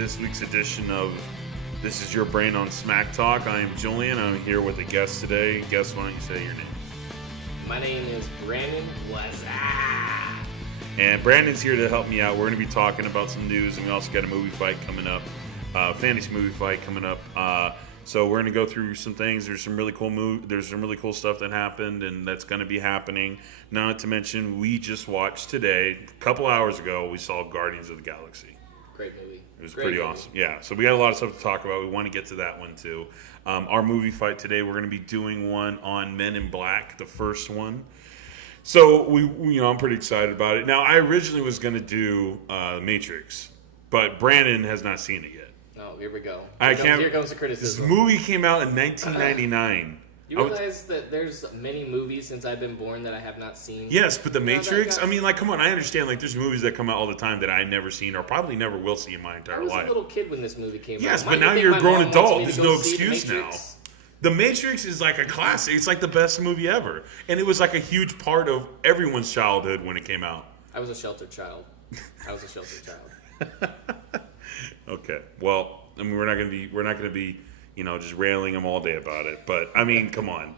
this week's edition of This Is Your Brain on Smack Talk. I am Julian. I'm here with a guest today. Guest, why don't you say your name? My name is Brandon. What's up? And Brandon's here to help me out. We're going to be talking about some news, and we also got a movie fight coming up, fantasy movie fight coming up. So we're going to go through some things. There's some really cool stuff that happened, and that's going to be happening. Not to mention, we just watched today, a couple hours ago, we saw Guardians of the Galaxy. Great movie. It was pretty awesome. Yeah, so we got a lot of stuff to talk about. We want to get to that one too. Our movie fight today, we're going to be doing one on Men in Black, the first one. So I'm pretty excited about it. Now, I originally was going to do Matrix, but Brandon has not seen it yet. Oh, here we go. Here comes the criticism. This movie came out in 1999. You realize that there's many movies since I've been born that I have not seen? Yes, but The Matrix, come on, I understand, there's movies that come out all the time that I never seen or probably never will see in my entire life. I was a little kid when this movie came out. Yes, but now you're a grown adult. There's no excuse now. The Matrix is like a classic. It's like the best movie ever. And it was like a huge part of everyone's childhood when it came out. I was a sheltered child. Okay. Well, we're not going to be just railing them all day about it. But, come on.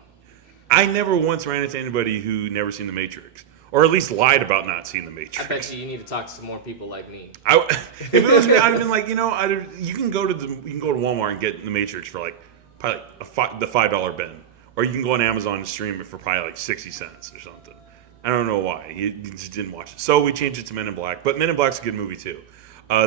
I never once ran into anybody who never seen The Matrix. Or at least lied about not seeing The Matrix. I bet you need to talk to some more people like me. If it was me, I'd have been like, you can go to Walmart and get The Matrix for probably the $5 bin. Or you can go on Amazon and stream it for probably 60 cents or something. I don't know why. He just didn't watch it. So we changed it to Men in Black. But Men in Black's a good movie too.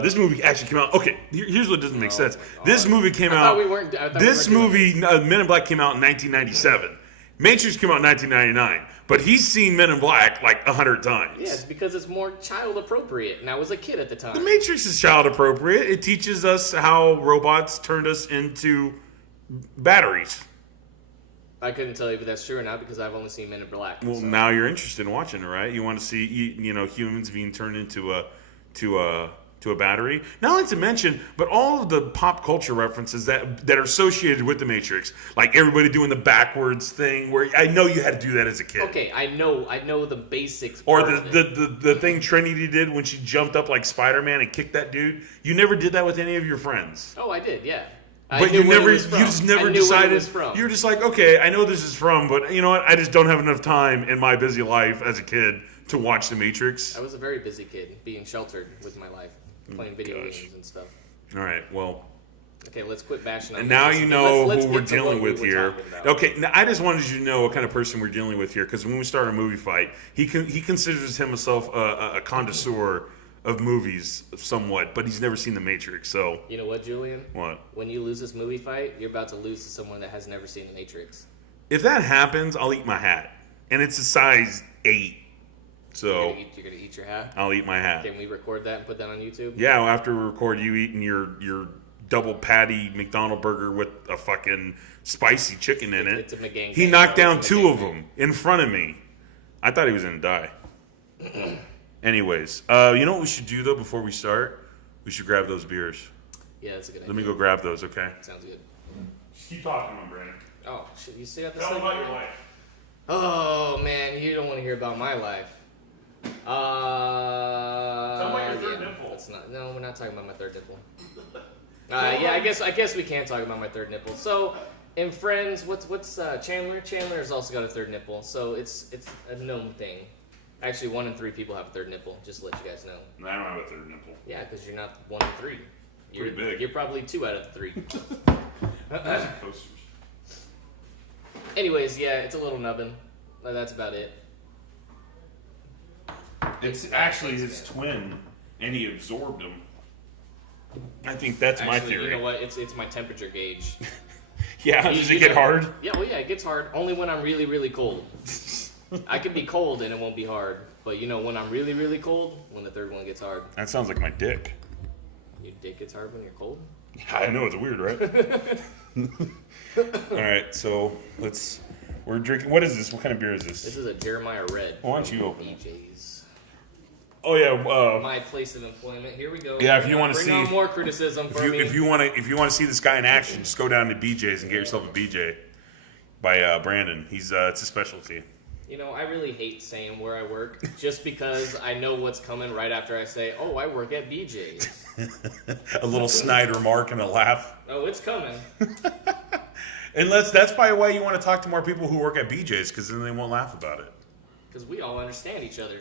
This movie actually came out. Okay, here's what doesn't make sense. This movie came out. Men in Black came out in 1997. Matrix came out in 1999. But he's seen Men in Black 100 times. Yeah, it's because it's more child appropriate. And I was a kid at the time. The Matrix is child appropriate. It teaches us how robots turned us into batteries. I couldn't tell you if that's true or not because I've only seen Men in Black. Well, now you're interested in watching it, right? You want to see humans being turned into a battery. Not only to mention, but all of the pop culture references that are associated with the Matrix, like everybody doing the backwards thing. Where I know you had to do that as a kid. Okay, I know the basics. Or the thing Trinity did when she jumped up like Spider-Man and kicked that dude. You never did that with any of your friends. Oh, I did, yeah. But you just never decided. You're just like, okay, I know this is from, but you know what? I just don't have enough time in my busy life as a kid to watch The Matrix. I was a very busy kid, being sheltered with my life, playing video games and stuff. All right, well. Okay, let's quit bashing on. And now you know who we're dealing with here. Okay, now I just wanted you to know what kind of person we're dealing with here, because when we start a movie fight, he considers himself a connoisseur of movies somewhat, but he's never seen The Matrix, so... You know what, Julian? What? When you lose this movie fight, you're about to lose to someone that has never seen The Matrix. If that happens, I'll eat my hat. And it's a size 8. So... You're gonna eat your hat? I'll eat my hat. Can we record that and put that on YouTube? Yeah, well, after we record you eating your double patty McDonald's burger with a fucking spicy chicken in it. It's a McGang. He knocked down 2 of them in front of me. I thought he was gonna die. Anyways, you know what we should do, though, before we start? We should grab those beers. Yeah, that's a good idea. Let me go grab those, okay? Sounds good. Just keep talking, my Brandon. Oh, shit, you still got the Tell me about your life. Oh, man, you don't want to hear about my life. Tell me about your third nipple. No, we're not talking about my third nipple. I guess we can talk about my third nipple. So, in Friends, what's Chandler? Chandler has also got a third nipple, so it's a known thing. Actually, 1 in 3 people have a third nipple, just to let you guys know. No, I don't have a third nipple. Yeah, because you're not 1 in 3. You're pretty big. You're probably 2 out of the 3. Coasters. Anyways, yeah, it's a little nubbin. That's about it. It's actually his twin, and he absorbed him. I think that's my theory. You know what? It's my temperature gauge. Yeah, does it get hard? Yeah, well, yeah, it gets hard. Only when I'm really, really cold. I could be cold and it won't be hard. But when I'm really, really cold, when the third one gets hard. That sounds like my dick. Your dick gets hard when you're cold? Yeah, I know, it's weird, right? Alright, so we're drinking, what is this? What kind of beer is this? This is a Jeremiah Red. Why don't you open it? BJ's. Oh yeah, my place of employment. Here we go. Yeah, if you want to see on more criticism for me. If you want to see this guy in action, just go down to BJ's and get yourself a BJ by Brandon. It's a specialty. You know, I really hate saying where I work just because I know what's coming right after I say, oh, I work at BJ's. A little snide remark and a laugh. Oh, it's coming. And that's probably why you want to talk to more people who work at BJ's, because then they won't laugh about it. Because we all understand each other.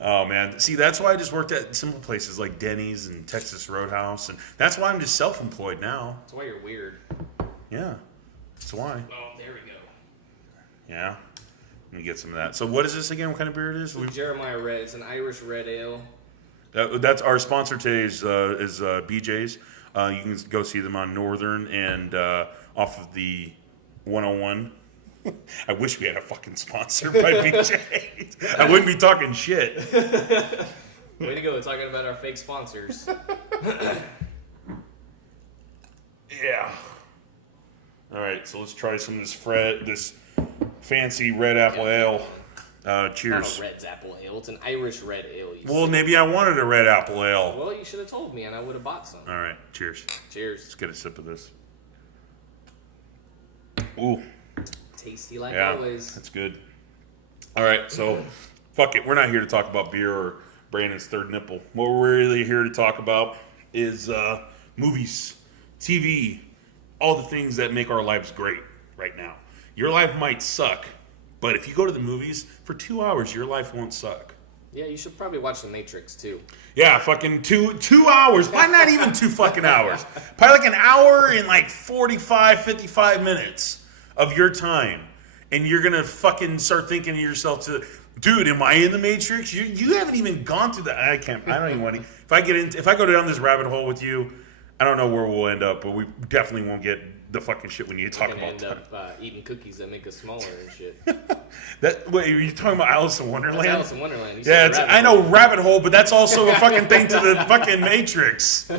Oh, man. See, that's why I just worked at simple places like Denny's and Texas Roadhouse. And that's why I'm just self-employed now. That's why you're weird. Yeah. That's why. Oh, there we go. Yeah. Let me get some of that. So what is this again? What kind of beer it is? Jeremiah Red. It's an Irish red ale. That's our sponsor today is BJ's. You can go see them on Northern and off of the 101. I wish we had a fucking sponsor by BJ's. I wouldn't be talking shit. Way to go, talking about our fake sponsors. Yeah. All right, so let's try some of this fancy red apple ale. Cheers. It's not a Red's apple ale. It's an Irish red ale. Well, maybe I wanted a red apple ale. Well, you should have told me, and I would have bought some. All right, cheers. Cheers. Let's get a sip of this. Ooh. Tasty like Yeah, always. that's good. All right, so fuck it. We're not here to talk about beer or Brandon's third nipple. What we're really here to talk about is movies, TV, all the things that make our lives great right now. Your life might suck, but if you go to the movies for 2 hours, your life won't suck. Yeah, you should probably watch The Matrix, too. Yeah, fucking two hours. Why not even 2 fucking hours? Probably like an hour and like 45, 55 minutes of your time. And you're going to fucking start thinking to yourself, dude, am I in the Matrix? You haven't even gone through that. I don't even want to. If I go down this rabbit hole with you, I don't know where we'll end up, but we definitely won't get the fucking shit we need to talk about. End up eating cookies that make us smaller and shit. Wait, are you talking about Alice in Wonderland? That's Alice in Wonderland. I know rabbit hole, but that's also a fucking thing to the fucking Matrix.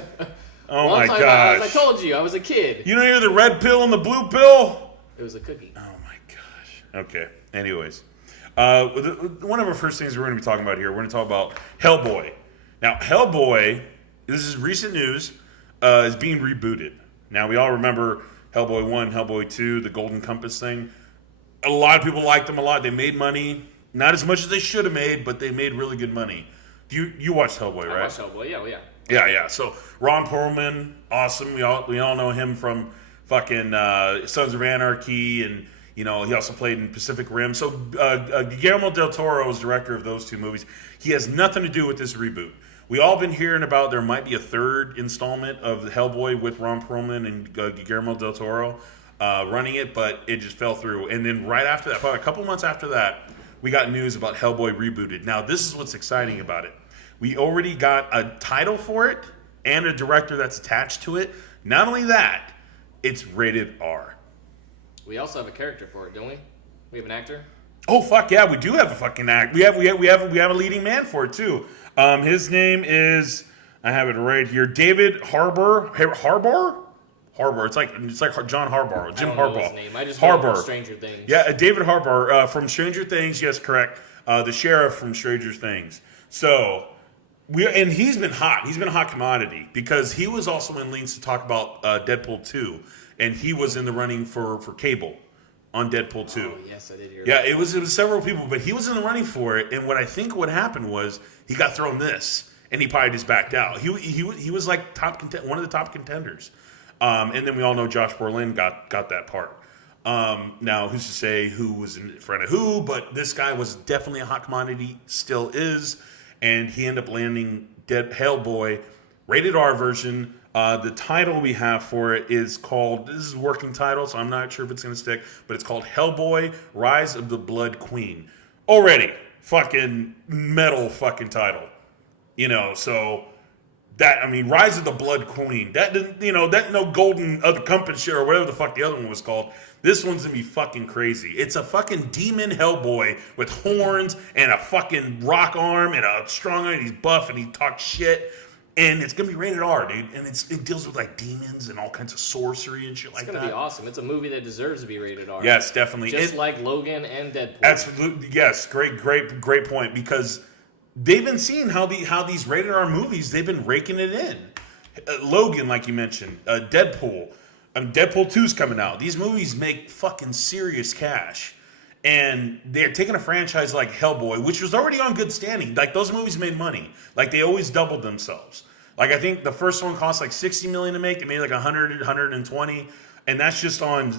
Oh my gosh! As I told you, I was a kid. You don't hear the red pill and the blue pill? It was a cookie. Oh my gosh. Okay. Anyways, one of our first things we're going to be talking about here, we're going to talk about Hellboy. Now, Hellboy, this is recent news, is being rebooted. Now, we all remember Hellboy 1, Hellboy 2, the Golden Compass thing. A lot of people liked them a lot. They made money. Not as much as they should have made, but they made really good money. You watched Hellboy, right? I watched Hellboy, yeah. Yeah. So, Ron Perlman, awesome. We all know him from fucking Sons of Anarchy, and he also played in Pacific Rim. So Guillermo del Toro is director of those 2 movies. He has nothing to do with this reboot. We all been hearing about there might be a 3rd installment of Hellboy with Ron Perlman and Guillermo del Toro running it, but it just fell through. And then right after that, probably a couple months after that, we got news about Hellboy rebooted. Now, this is what's exciting about it. We already got a title for it and a director that's attached to it. Not only that, it's rated R. We also have a character for it, don't we? We have an actor. Oh fuck yeah, we do have a fucking act. We have a leading man for it too. His name is, I have it right here, David Harbour. Harbour. It's like John Harbaugh, Jim Harbaugh. His name. I just know him from Stranger Things. Yeah, David Harbour from Stranger Things. Yes, correct. The sheriff from Stranger Things. So. And he's been hot. He's been a hot commodity because he was also in leads to talk about Deadpool 2, and he was in the running for Cable on Deadpool 2. Oh, yes, I did hear that. Yeah, it was several people, but he was in the running for it. And what happened was he got thrown this, and he probably just backed out. He was like one of the top contenders. And then we all know Josh Brolin got that part. Now, who's to say who was in front of who? But this guy was definitely a hot commodity, still is. And he ended up landing Hellboy, rated R version. The title we have for it is called, this is a working title, so I'm not sure if it's going to stick, but it's called Hellboy, Rise of the Blood Queen. Already, fucking metal fucking title. So Rise of the Blood Queen. That didn't, that no golden other compass share or whatever the fuck the other one was called. This one's gonna be fucking crazy. It's a fucking demon Hellboy with horns and a fucking rock arm and a strong arm. And he's buff and he talks shit. And it's gonna be rated R, dude. And it deals with like demons and all kinds of sorcery and shit like that. It's gonna be awesome. It's a movie that deserves to be rated R. Yes, definitely. Just like Logan and Deadpool. Absolutely, yes. Great point. Because they've been seeing how these rated R movies, they've been raking it in. Logan, like you mentioned, Deadpool. Deadpool 2's coming out. These movies make fucking serious cash. And they're taking a franchise like Hellboy, which was already on good standing. Like, those movies made money. Like, they always doubled themselves. Like, I think the first one cost like $60 million to make. They made like 100, 120, and that's just on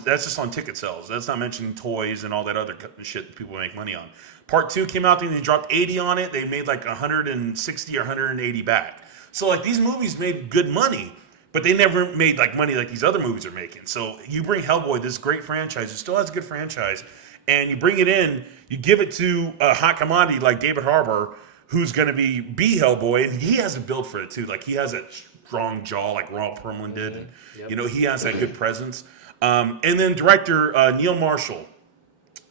ticket sales. That's not mentioning toys and all that other shit that people make money on. Part 2 came out, and they dropped 80 on it. They made like 160 or 180 back. So like, these movies made good money, but they never made like money like these other movies are making. So you bring Hellboy, this great franchise, it still has a good franchise, and you bring it in, you give it to a hot commodity like David Harbour, who's going to be Hellboy, and he has a build for it too. Like, he has that strong jaw like Ron Perlman did. And, Yep. you know, he has that good presence. And then director Neil Marshall,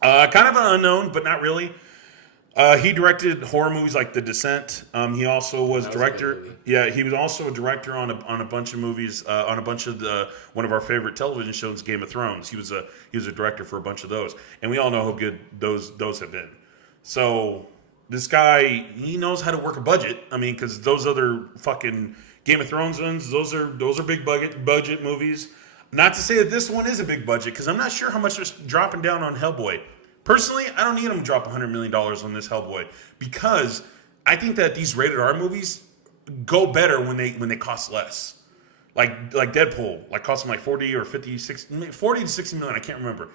kind of an unknown, but not really. He directed horror movies like The Descent. He also was director. Yeah, he was also a director on a bunch of movies, on a bunch of one of our favorite television shows, Game of Thrones. He was a director for a bunch of those, and we all know how good those have been. So this guy, he knows how to work a budget. I mean, because those other fucking Game of Thrones ones, those are big budget movies. Not to say that this one is a big budget, because I'm not sure how much they're dropping down on Hellboy. Personally, I don't need them to drop $100 million on this Hellboy, because I think that these rated R movies go better when they cost less. Like Deadpool, like cost them like 40 or 50, 60, 40 to 60 million, I can't remember.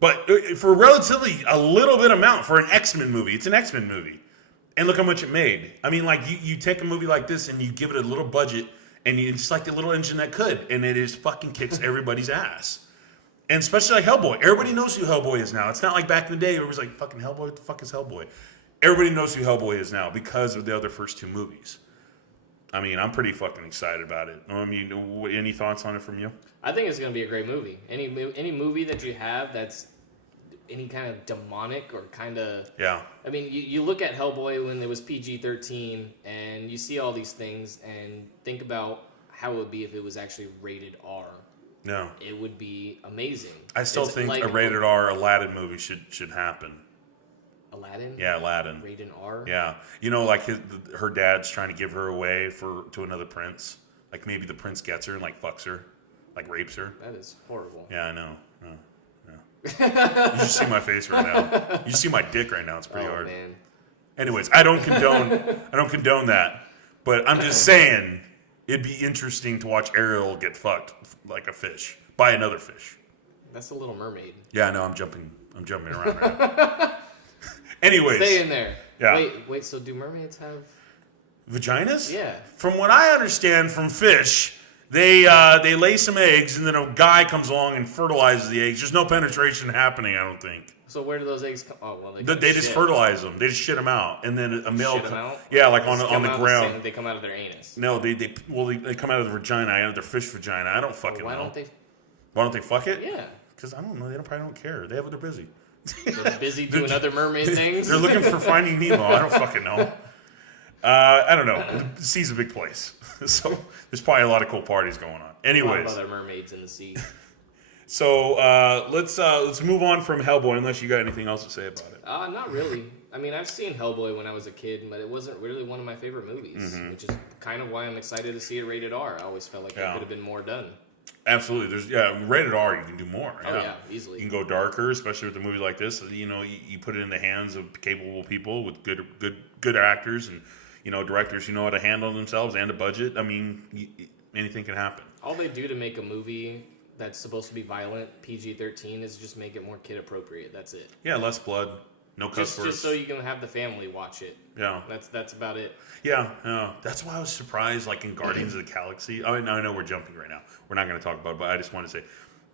But for relatively a little bit amount for an X-Men movie, it's an X-Men movie. And look how much it made. I mean, like, you take a movie like this and you give it a little budget, and it's like the little engine that could, and it just fucking kicks everybody's ass. And especially like Hellboy. Everybody knows who Hellboy is now. It's not like back in the day where it was like, fucking Hellboy, what the fuck is Hellboy? Everybody knows who Hellboy is now because of the other first 2 movies. I mean, I'm pretty fucking excited about it. I mean, any thoughts on it from you? I think it's going to be a great movie. Any movie that you have that's any kind of demonic or kind of... Yeah. I mean, you look at Hellboy when it was PG-13, and you see all these things, and think about how it would be if it was actually rated R. No. It would be amazing. I still think like a rated R Aladdin movie should happen. Aladdin? Yeah, Aladdin. Rated R? Yeah. You know, like her dad's trying to give her away to another prince. Like, maybe the prince gets her and like fucks her, like rapes her. That is horrible. Yeah, I know. Yeah. You should see my face right now. You see my dick right now. It's pretty hard. Man. Anyways, I don't condone that. But I'm just saying, it'd be interesting to watch Ariel get fucked like a fish by another fish. That's a Little Mermaid. Yeah, I know. I'm jumping around right now. Anyways, stay in there. Yeah. Wait. So do mermaids have vaginas? Yeah. From what I understand from fish, they lay some eggs, and then a guy comes along and fertilizes the eggs. There's no penetration happening, I don't think. So where do those eggs come? Oh well, they just fertilize them. They just shit them out, and then a male. Shit them out? Yeah, like on the ground. They come out of their anus. No, they come out of the vagina, out of their fish vagina. I don't fucking know. Why don't they fuck it? Yeah. Because I don't know. They probably don't care. They're busy. They're busy doing other mermaid things. They're looking for Finding Nemo. I don't fucking know. I don't know. The sea's a big place, so there's probably a lot of cool parties going on. Anyways, a lot of other mermaids in the sea. So let's move on from Hellboy, unless you got anything else to say about it. Not really. I mean, I've seen Hellboy when I was a kid, but it wasn't really one of my favorite movies, which is kind of why I'm excited to see it rated R. I always felt like there could have been more done. Absolutely. Rated R, you can do more. Oh, yeah, easily. You can go darker, especially with a movie like this. You know, you put it in the hands of capable people with good actors and, you know, directors who know how to handle themselves and a budget. I mean, anything can happen. All they do to make a movie that's supposed to be violent, PG-13, is just make it more kid appropriate. That's it. Yeah, less blood, no cuss words. Just so you can have the family watch it. Yeah. That's about it. Yeah, that's why I was surprised, like in Guardians of the Galaxy. I know we're jumping right now. We're not going to talk about it, but I just want to say,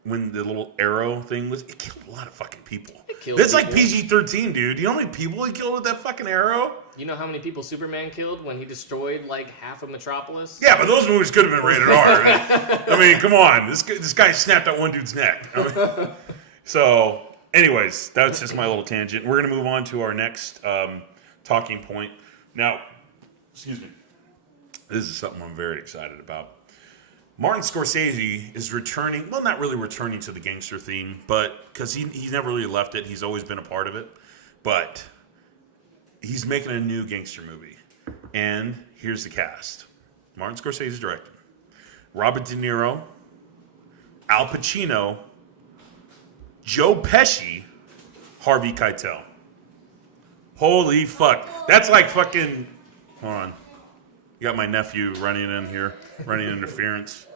when the little arrow thing it killed a lot of fucking people. That's like PG-13, dude. You know how many people he killed with that fucking arrow? You know how many people Superman killed when he destroyed like half of Metropolis? Yeah, but those movies could have been rated R. I mean, come on. This guy snapped out one dude's neck. So, anyways, that's just my little tangent. We're going to move on to our next talking point. Now, excuse me. This is something I'm very excited about. Martin Scorsese is returning, well, not really returning to the gangster theme, but because he's never really left it. He's always been a part of it. But he's making a new gangster movie. And here's the cast. Martin Scorsese is directing. Robert De Niro, Al Pacino, Joe Pesci, Harvey Keitel. Holy fuck. That's like fucking... Hold on. You got my nephew running in here. Running interference.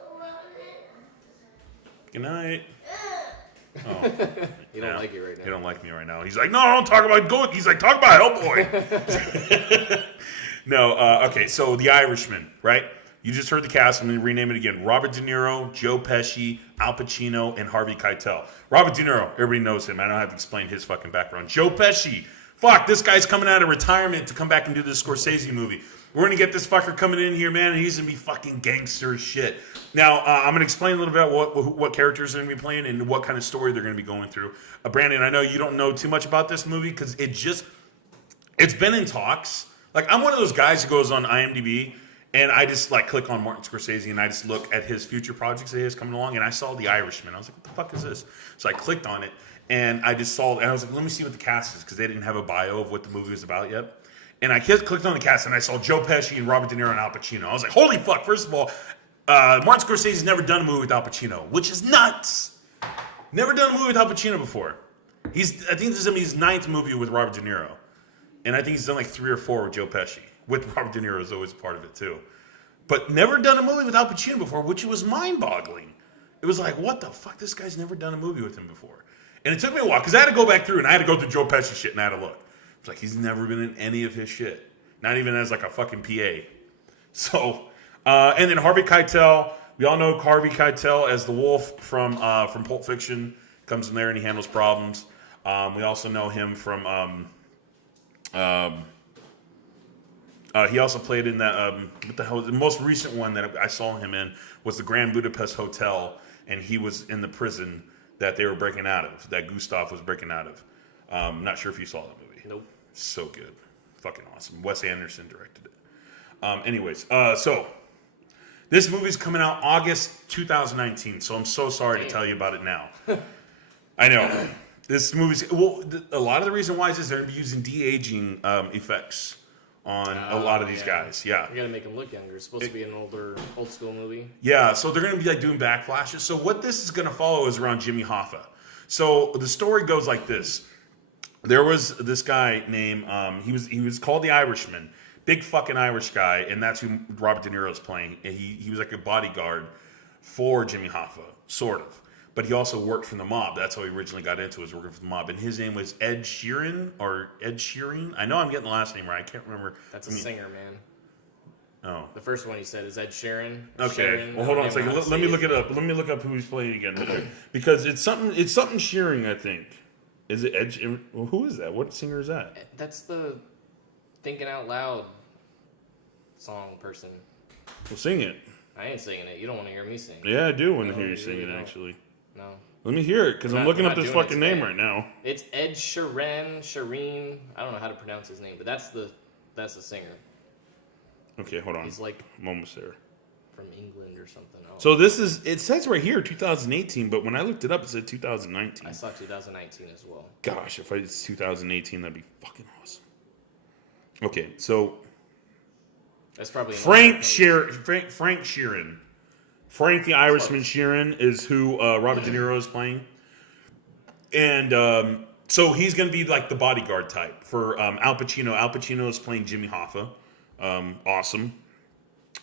Good night. Oh. You don't like it right now. He don't like me right now. He's like, no, don't talk about Goat. He's like, talk about Hellboy. No, okay, so The Irishman, right? You just heard the cast. I'm going to rename it again. Robert De Niro, Joe Pesci, Al Pacino, and Harvey Keitel. Robert De Niro, everybody knows him. I don't have to explain his fucking background. Joe Pesci, fuck, this guy's coming out of retirement to come back and do this Scorsese movie. We're going to get this fucker coming in here, man, and he's going to be fucking gangster as shit. Now, I'm going to explain a little bit about what characters they're going to be playing and what kind of story they're going to be going through. Brandon, I know you don't know too much about this movie because it's been in talks. Like, I'm one of those guys who goes on IMDb and I just like click on Martin Scorsese and I just look at his future projects that he has coming along, and I saw The Irishman. I was like, what the fuck is this? So I clicked on it and I just saw it, and I was like, let me see what the cast is, because they didn't have a bio of what the movie was about yet. And I clicked on the cast and I saw Joe Pesci and Robert De Niro and Al Pacino. I was like, holy fuck, first of all, Martin Scorsese's never done a movie with Al Pacino, which is nuts. Never done a movie with Al Pacino before. I think this is going to be his 9th movie with Robert De Niro. And I think he's done like 3 or 4 with Joe Pesci. With Robert De Niro is always part of it too. But never done a movie with Al Pacino before, which was mind-boggling. It was like, what the fuck? This guy's never done a movie with him before. And it took me a while, because I had to go back through, and I had to go through Joe Pesci shit, and I had to look. It's like, he's never been in any of his shit. Not even as like a fucking PA. So, and then Harvey Keitel. We all know Harvey Keitel as the wolf from Pulp Fiction. Comes in there and he handles problems. We also know him from... he also played in that, what the hell, the most recent one that I saw him in was the Grand Budapest Hotel, and he was in the prison that they were breaking out of, that Gustav was breaking out of. Not sure if you saw that movie. Nope. So good. Fucking awesome. Wes Anderson directed it. Anyways, so this movie's coming out August 2019, so I'm so sorry to tell you about it now. I know. This movie's, well, a lot of the reason why is they're going to be using de-aging effects on a lot of these guys. Yeah. You gotta make them look younger. It's supposed to be an old school movie. Yeah, so they're gonna be like doing backflashes. So what this is gonna follow is around Jimmy Hoffa. So the story goes like this. There was this guy named, he was called the Irishman. Big fucking Irish guy, and that's who Robert De Niro is playing. And he was like a bodyguard for Jimmy Hoffa, sort of. But he also worked for the mob. That's how he originally got into it, was working for the mob. And his name was Ed Sheeran. I know I'm getting the last name right. I can't remember. That's a singer, man. Oh. The first one you said is Ed Sheeran. Okay. Sheeran, well, hold on a second. Let me look it up. Let me look up who he's playing again. Because it's something Sheeran, I think. Is it Ed Sheeran? Well, who is that? What singer is that? That's the Thinking Out Loud song person. Well, sing it. I ain't singing it. You don't want to hear me sing. Yeah, I do want to hear you sing it, actually. No. Let me hear it, because I'm looking up this fucking name right now. It's Ed Shireen. I don't know how to pronounce his name, but that's the singer. Okay, hold on. He's like I'm almost there. from England or something. Oh. So this is, it says right here 2018, but when I looked it up, it said 2019. I saw 2019 as well. Gosh, if it's 2018, that'd be fucking awesome. Okay, so that's probably Frank Sheeran. Frank the Irishman Sheeran is who Robert De Niro is playing. And so he's going to be like the bodyguard type for Al Pacino. Al Pacino is playing Jimmy Hoffa. Awesome.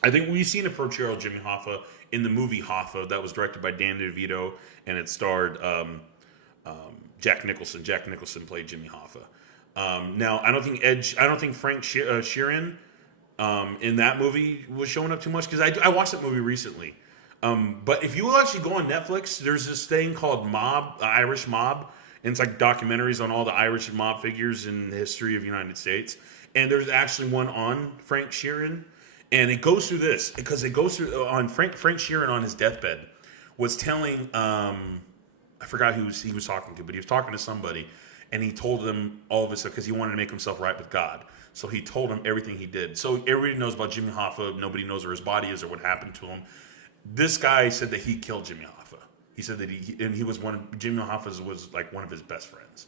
I think we've seen a portrayal of Jimmy Hoffa in the movie Hoffa that was directed by Dan DeVito, and it starred Jack Nicholson. Jack Nicholson played Jimmy Hoffa. Now, I don't think Frank Sheeran in that movie was showing up too much, because I watched that movie recently. But if you actually go on Netflix, there's this thing called Mob, Irish Mob, and it's like documentaries on all the Irish mob figures in the history of the United States. And there's actually one on Frank Sheeran, and it goes through this, because it goes through on Frank Sheeran on his deathbed was telling, I forgot who he was talking to, but he was talking to somebody, and he told them all of his stuff because he wanted to make himself right with God. So he told them everything he did. So everybody knows about Jimmy Hoffa. Nobody knows where his body is or what happened to him. This guy said that he killed Jimmy Hoffa. He said that Jimmy Hoffa was like one of his best friends.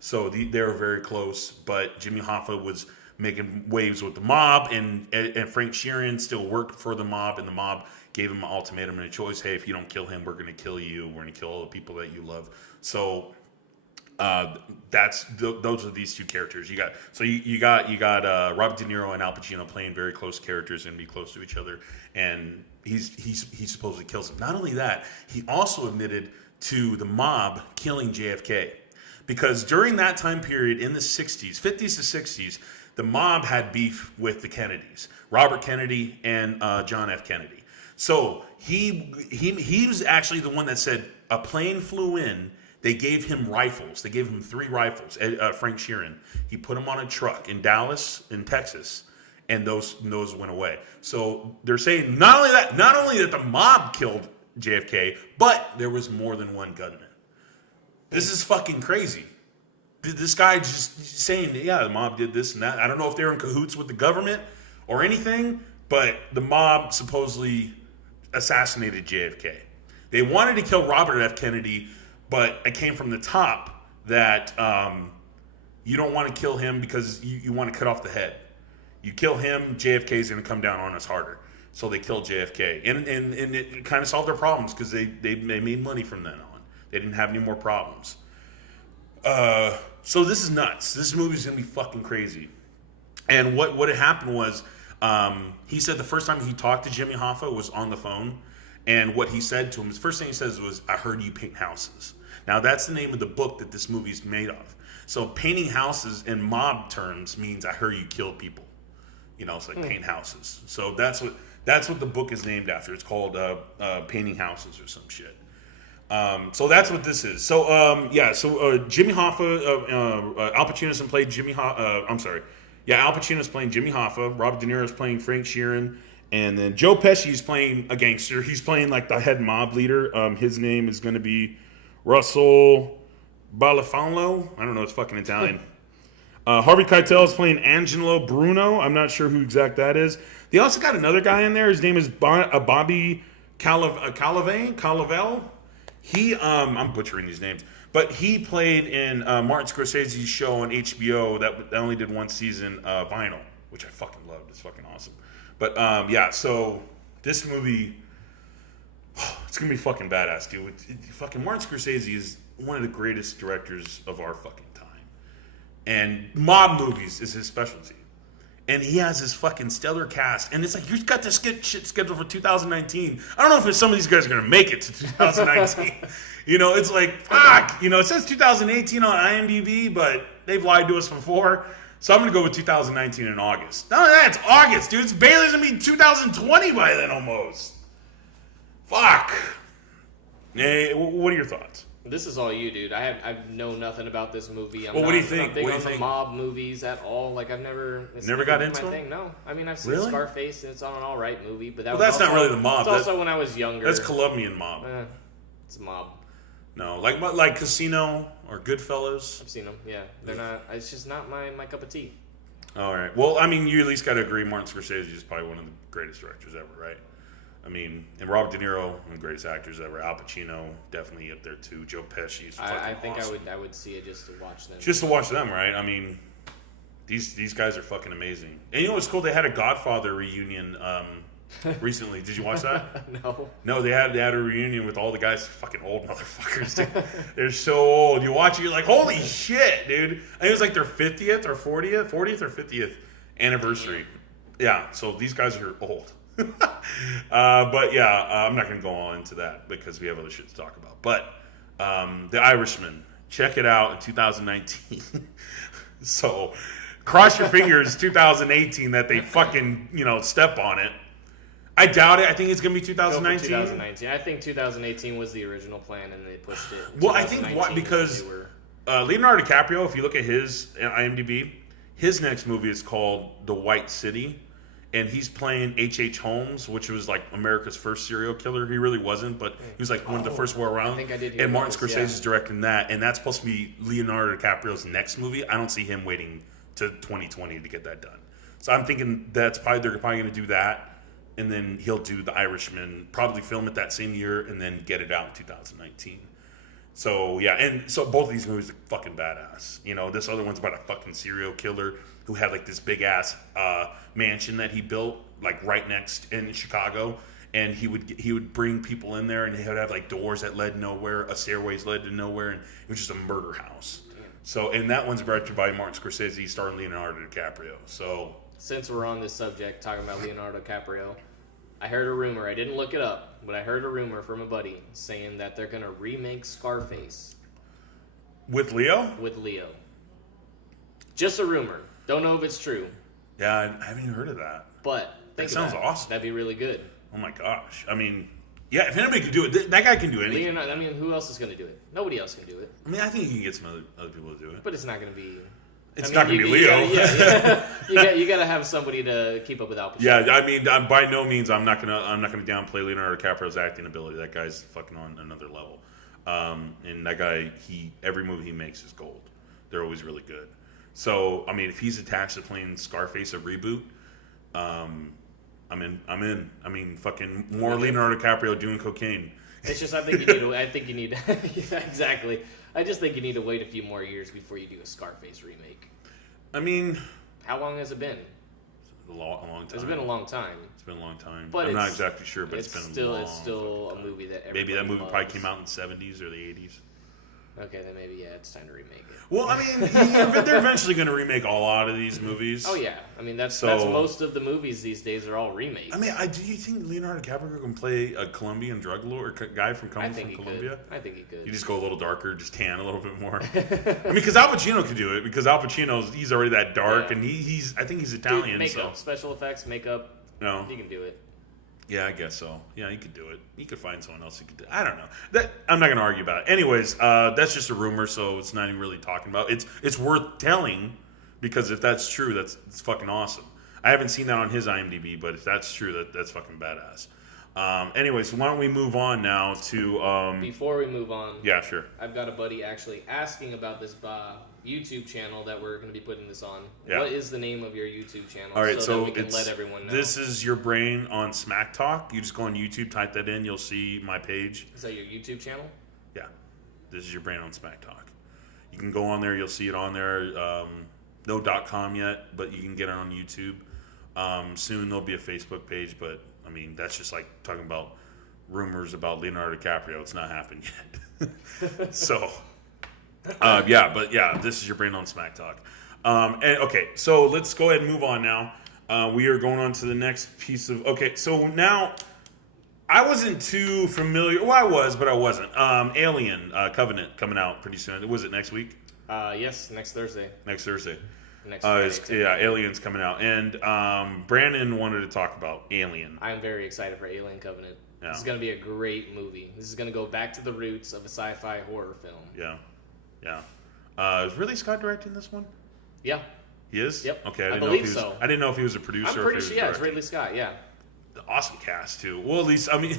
So they were very close, but Jimmy Hoffa was making waves with the mob, and Frank Sheeran still worked for the mob, and the mob gave him an ultimatum and a choice. Hey, if you don't kill him, we're going to kill you. We're going to kill all the people that you love. So Those are these two characters. You got Robert De Niro and Al Pacino playing very close characters and be close to each other, and he supposedly kills him. Not only that, he also admitted to the mob killing JFK, because during that time period in the 60s, 50s to 60s, the mob had beef with the Kennedys, Robert Kennedy and John F. Kennedy. So he was actually the one that said a plane flew in. They gave him rifles. They gave him 3 rifles. Frank Sheeran. He put them on a truck in Dallas, in Texas, and those went away. So they're saying not only that the mob killed JFK, but there was more than one gunman. This is fucking crazy. This guy just saying, yeah, the mob did this and that. I don't know if they're in cahoots with the government or anything, but the mob supposedly assassinated JFK. They wanted to kill Robert F. Kennedy, but it came from the top that you don't want to kill him because you want to cut off the head. You kill him, JFK is going to come down on us harder. So they killed JFK. And it kind of solved their problems because they made money from then on. They didn't have any more problems. So this is nuts. This movie is going to be fucking crazy. And what had happened was he said the first time he talked to Jimmy Hoffa was on the phone. And what he said to him, the first thing he says was, I heard you paint houses. Now, that's the name of the book that this movie is made of. So painting houses in mob terms means I heard you kill people. You know, it's like paint houses. So that's what the book is named after. It's called Painting Houses or some shit. So that's what this is. So, Jimmy Hoffa, Al Pacino's played Jimmy Hoffa. Al Pacino's playing Jimmy Hoffa. Robert De Niro's playing Frank Sheeran. And then Joe Pesci's playing a gangster. He's playing like the head mob leader. His name is going to be Russell Balafanlo. I don't know. It's fucking Italian. Harvey Keitel is playing Angelo Bruno. I'm not sure who exact that is. They also got another guy in there. His name is Bobby Calavel. He, I'm butchering these names, but he played in Martin Scorsese's show on HBO that only did one season, Vinyl, which I fucking loved. It's fucking awesome. But so this movie, it's gonna be fucking badass, dude. Fucking Martin Scorsese is one of the greatest directors of our fucking time, and mob movies is his specialty. And he has his fucking stellar cast, and it's like you've got this shit scheduled for 2019. I don't know if some of these guys are gonna make it to 2019. You know, it's like fuck. You know, it says 2018 on IMDb, but they've lied to us before. So I'm going to go with 2019 in August. No, that's August, dude. It's barely going to be 2020 by then almost. Fuck. Hey, what are your thoughts? This is all you, dude. I know nothing about this movie. What do you think? I'm not big on the mob movies at all. Like I've never. Never got into my it? thing. No, I mean I've seen Really? Scarface and it's on an all right movie, but that's not really the mob. It's also when I was younger. That's Colombian mob. It's a mob. No, like Casino or Goodfellas. I've seen them. Yeah, they're not. It's just not my cup of tea. All right. Well, I mean, you at least got to agree Martin Scorsese is probably one of the greatest directors ever, right? I mean, and Robert De Niro, one of the greatest actors ever. Al Pacino, definitely up there too. Joe Pesci is fucking I think awesome. I would see it just to watch them. Just to watch them, right? I mean, these guys are fucking amazing. And you know what's cool? They had a Godfather reunion recently. Did you watch that? No. No, they had a reunion with all the guys, fucking old motherfuckers, dude. They're so old. You watch it, you're like, holy shit, dude. I think it was like their 50th or 40th or 50th anniversary. Yeah, so these guys are old. But yeah, I'm not going to go on into that because we have other shit to talk about. But The Irishman, check it out in 2019. So cross your fingers 2018 that they fucking, step on it. I doubt it. I think it's going to be 2019. 2019. I think 2018 was the original plan, and they pushed it. Well, I think because Leonardo DiCaprio, if you look at his IMDb, his next movie is called The White City, and he's playing H.H. Holmes, which was like America's first serial killer. He really wasn't, but he was like one of the first war around. I think I did hear and Martin about this, Scorsese is directing that, and that's supposed to be Leonardo DiCaprio's next movie. I don't see him waiting to 2020 to get that done. So I'm thinking they're probably going to do that. And then he'll do The Irishman, probably film it that same year, and then get it out in 2019. So, yeah, and so both of these movies are fucking badass. This other one's about a fucking serial killer who had, like, this big-ass mansion that he built, like, right next in Chicago. and he would bring people in there, and he would have like doors that led nowhere, stairways led to nowhere, and it was just a murder house. Damn. So, and that one's directed by Martin Scorsese, starring Leonardo DiCaprio. So, since we're on this subject, talking about Leonardo DiCaprio, I heard a rumor. I didn't look it up, but I heard a rumor from a buddy saying that they're gonna remake Scarface with Leo. With Leo. Just a rumor. Don't know if it's true. Yeah, I haven't even heard of that. But that sounds awesome. That'd be really good. Oh my gosh! I mean, yeah, if anybody can do it, that guy can do anything. Leonardo, I mean, who else is gonna do it? Nobody else can do it. I mean, I think you can get some other people to do it. But it's not gonna be. It's not going to be Leo. You got to have somebody to keep up with Al Pacino. Yeah, I mean, by no means I'm not going to downplay Leonardo DiCaprio's acting ability. That guy's fucking on another level. And that guy, every movie he makes is gold. They're always really good. So, I mean, if he's attached to playing Scarface, a reboot, I'm in. I mean, fucking more Leonardo DiCaprio doing cocaine. It's just I think you need exactly. I just think you need to wait a few more years before you do a Scarface remake. I mean, how long has it been? A long time. It's been a long time. It's been a long time. But I'm not exactly sure, but it's been a long time. It's still a movie that everybody maybe that movie loves. probably came out in the 70s or the 80s. Okay, then maybe it's time to remake it. Well, I mean, they're eventually going to remake a lot of these movies. Oh yeah, I mean that's most of the movies these days are all remakes. I mean, do you think Leonardo DiCaprio can play a Colombian drug lord or guy from Colombia? I think he could. You just go a little darker, just tan a little bit more. I mean, because Al Pacino could do it because Al Pacino's he's already that dark, and I think he's Italian. Dude, makeup, special effects, makeup. No, he can do it. Yeah, I guess so. Yeah, he could do it. He could find someone else who could do it. I don't know. I'm not going to argue about it. Anyways, that's just a rumor, so it's not even really talking about. It's worth telling because if that's true, it's fucking awesome. I haven't seen that on his IMDb, but if that's true, that's fucking badass. Anyways, so why don't we move on now to... Before we move on... Yeah, sure. I've got a buddy actually asking about this YouTube channel that we're going to be putting this on. Yeah. What is the name of your YouTube channel? All right, so that we can let everyone know. This is Your Brain on Smack Talk. You just go on YouTube, type that in, you'll see my page. Is that your YouTube channel? Yeah. This is Your Brain on Smack Talk. You can go on there, you'll see it on there. No .com yet, but you can get it on YouTube. Soon there'll be a Facebook page, but I mean, that's just like talking about rumors about Leonardo DiCaprio. It's not happened yet. So... this is Your Brain on Smack Talk. Okay, so let's go ahead and move on now. We are going on to the next piece of... Okay, so now, I wasn't too familiar... Well, I was, but I wasn't. Alien Covenant coming out pretty soon. Was it next week? Yes, next Thursday. Next Thursday. Next Alien's coming out. And Brandon wanted to talk about Alien. I'm very excited for Alien Covenant. Yeah. This is going to be a great movie. This is going to go back to the roots of a sci-fi horror film. Yeah. Yeah. Is Ridley Scott directing this one? Yeah. He is? Yep. Okay, I believe so. I didn't know if he was a producer. I'm pretty sure, yeah, it's Ridley Scott, yeah. Awesome cast, too. Well, at least, I mean,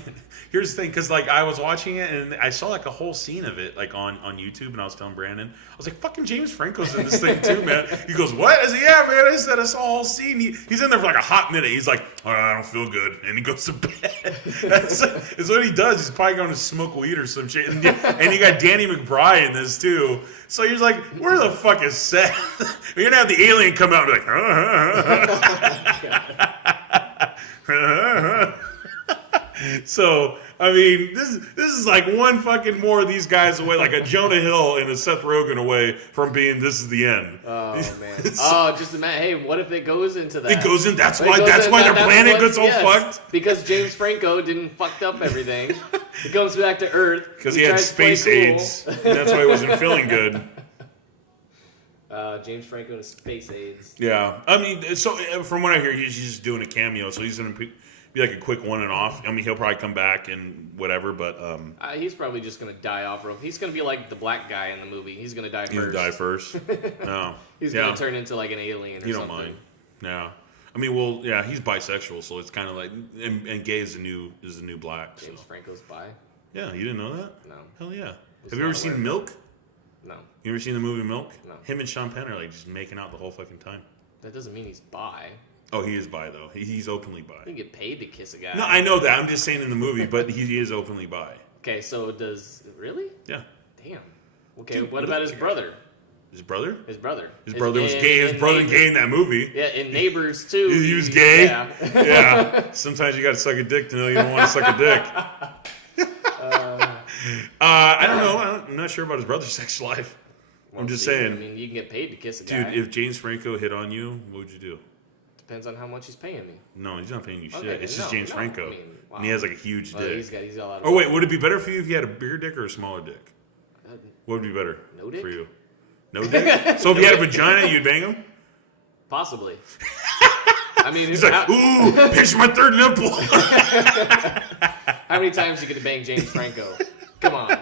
here's the thing, because, like, I was watching it, and I saw, like, a whole scene of it, like, on YouTube, and I was telling Brandon, I was like, fucking James Franco's in this thing, too, man. He goes, what? I said, yeah, man, I said, I saw a whole scene. He's in there for, like, a hot minute. He's like, oh, I don't feel good, and he goes to bed. That's what he does. He's probably going to smoke weed or some shit. And you got Danny McBride in this, too. So you're like, where the fuck is Seth? You're going to have the alien come out and be like, So, I mean, this is like one fucking more of these guys away, like a Jonah Hill and a Seth Rogen away from being this is the end. Oh, man. Just imagine, hey, what if it goes into that? It goes in, that's why their planet gets all fucked? Because James Franco didn't fucked up everything. He comes back to Earth. Because he had space AIDS. That's why he wasn't feeling good. James Franco and space AIDS. Yeah. I mean, so from what I hear, he's just doing a cameo, so he's going to be like a quick one and off. I mean, he'll probably come back and whatever, but... he's probably just going to die off real. He's going to be like the black guy in the movie. He's going to die first. He's going to die first? No. He's going to turn into like an alien or something. You don't mind. Yeah. I mean, well, yeah, he's bisexual, so it's kind of like... And gay is the new black. James Franco's bi? Yeah, you didn't know that? No. Hell yeah. Have you ever seen Milk? No. You ever seen the movie Milk? No. Him and Sean Penn are like just making out the whole fucking time. That doesn't mean he's bi. Oh, he is bi, though. He's openly bi. You get paid to kiss a guy. No, I know that. I'm just saying in the movie, but he is openly bi. Okay, so does... Really? Yeah. Damn. Okay, dude, what about his brother? His brother? His brother. His brother was gay. His brother gay in that movie. Yeah, in Neighbors too. He was gay. Yeah. Yeah. Sometimes you got to suck a dick to know you don't want to suck a dick. I don't know. I'm not sure about his brother's sex life. I'm just saying. I mean, you can get paid to kiss a guy. Dude, if James Franco hit on you, what would you do? Depends on how much he's paying me. No, he's not paying you shit. Okay, It's just James Franco. I mean, wow. And he has like a huge dick. He's got a lot of. Oh, wait. Would it be better for you if you had a bigger dick or a smaller dick? What would be better no dick? for you? No dick? So if you had a vagina, you'd bang him? Possibly. I mean, he's like, ooh, pinch my third nipple. How many times you get to bang James Franco? Come on.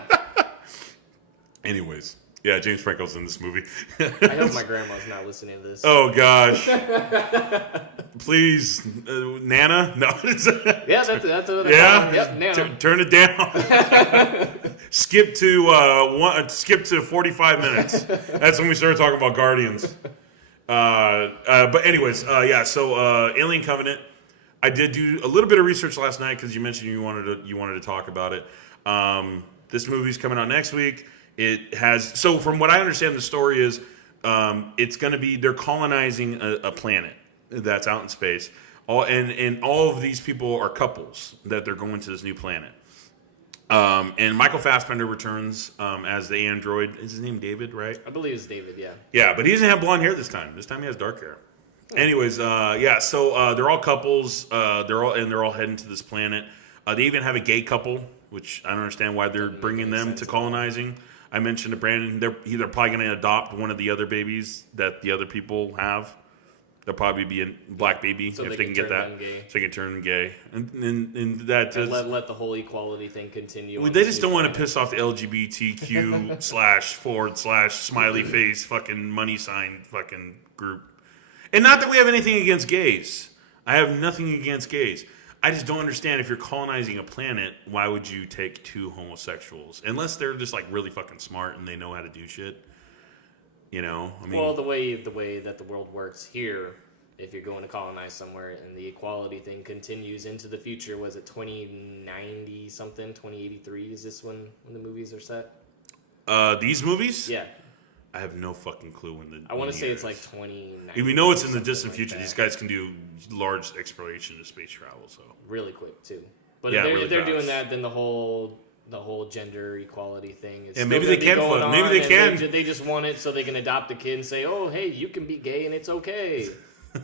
Anyways, yeah, James Franco's in this movie. I hope my grandma's not listening to this. Oh gosh, please, Nana. No. Yeah, that's what yeah. Yep, Nana. Turn it down. Skip to 45 minutes. That's when we started talking about Guardians. But anyways, yeah. So Alien Covenant. I did do a little bit of research last night because you mentioned you wanted to talk about it. This movie's coming out next week. It has, so from what I understand, the story is it's going to be, they're colonizing a planet that's out in space. And all of these people are couples that they're going to this new planet. And Michael Fassbender returns as the android. Is his name David, right? I believe it's David, yeah. Yeah, but he doesn't have blonde hair this time. This time he has dark hair. Anyways, yeah, so they're all couples. They're all heading to this planet. They even have a gay couple, which I don't understand why they're bringing them to colonizing. I mentioned to Brandon, they're probably going to adopt one of the other babies that the other people have. They'll probably be a black baby if they can get that. So they can turn them gay. And that and let the whole equality thing continue. Well, they just don't want to piss off the LGBTQ / / smiley face fucking money sign fucking group. And not that we have anything against gays. I have nothing against gays. I just don't understand, if you're colonizing a planet, why would you take two homosexuals? Unless they're just like really fucking smart and they know how to do shit. You know, I mean, well, the way that the world works here, if you're going to colonize somewhere and the equality thing continues into the future, was it 2090 something, 2083? Is this when the movies are set? These movies? Yeah. I have no fucking clue when the. I want to say it's like 2090. We know it's in the distant like future. That. These guys can do large exploration of space travel, so really quick too. But yeah, if they're doing that, then the whole gender equality thing is. Yeah, maybe they can. Maybe they can. They just want it so they can adopt a kid and say, "Oh, hey, you can be gay and it's okay,"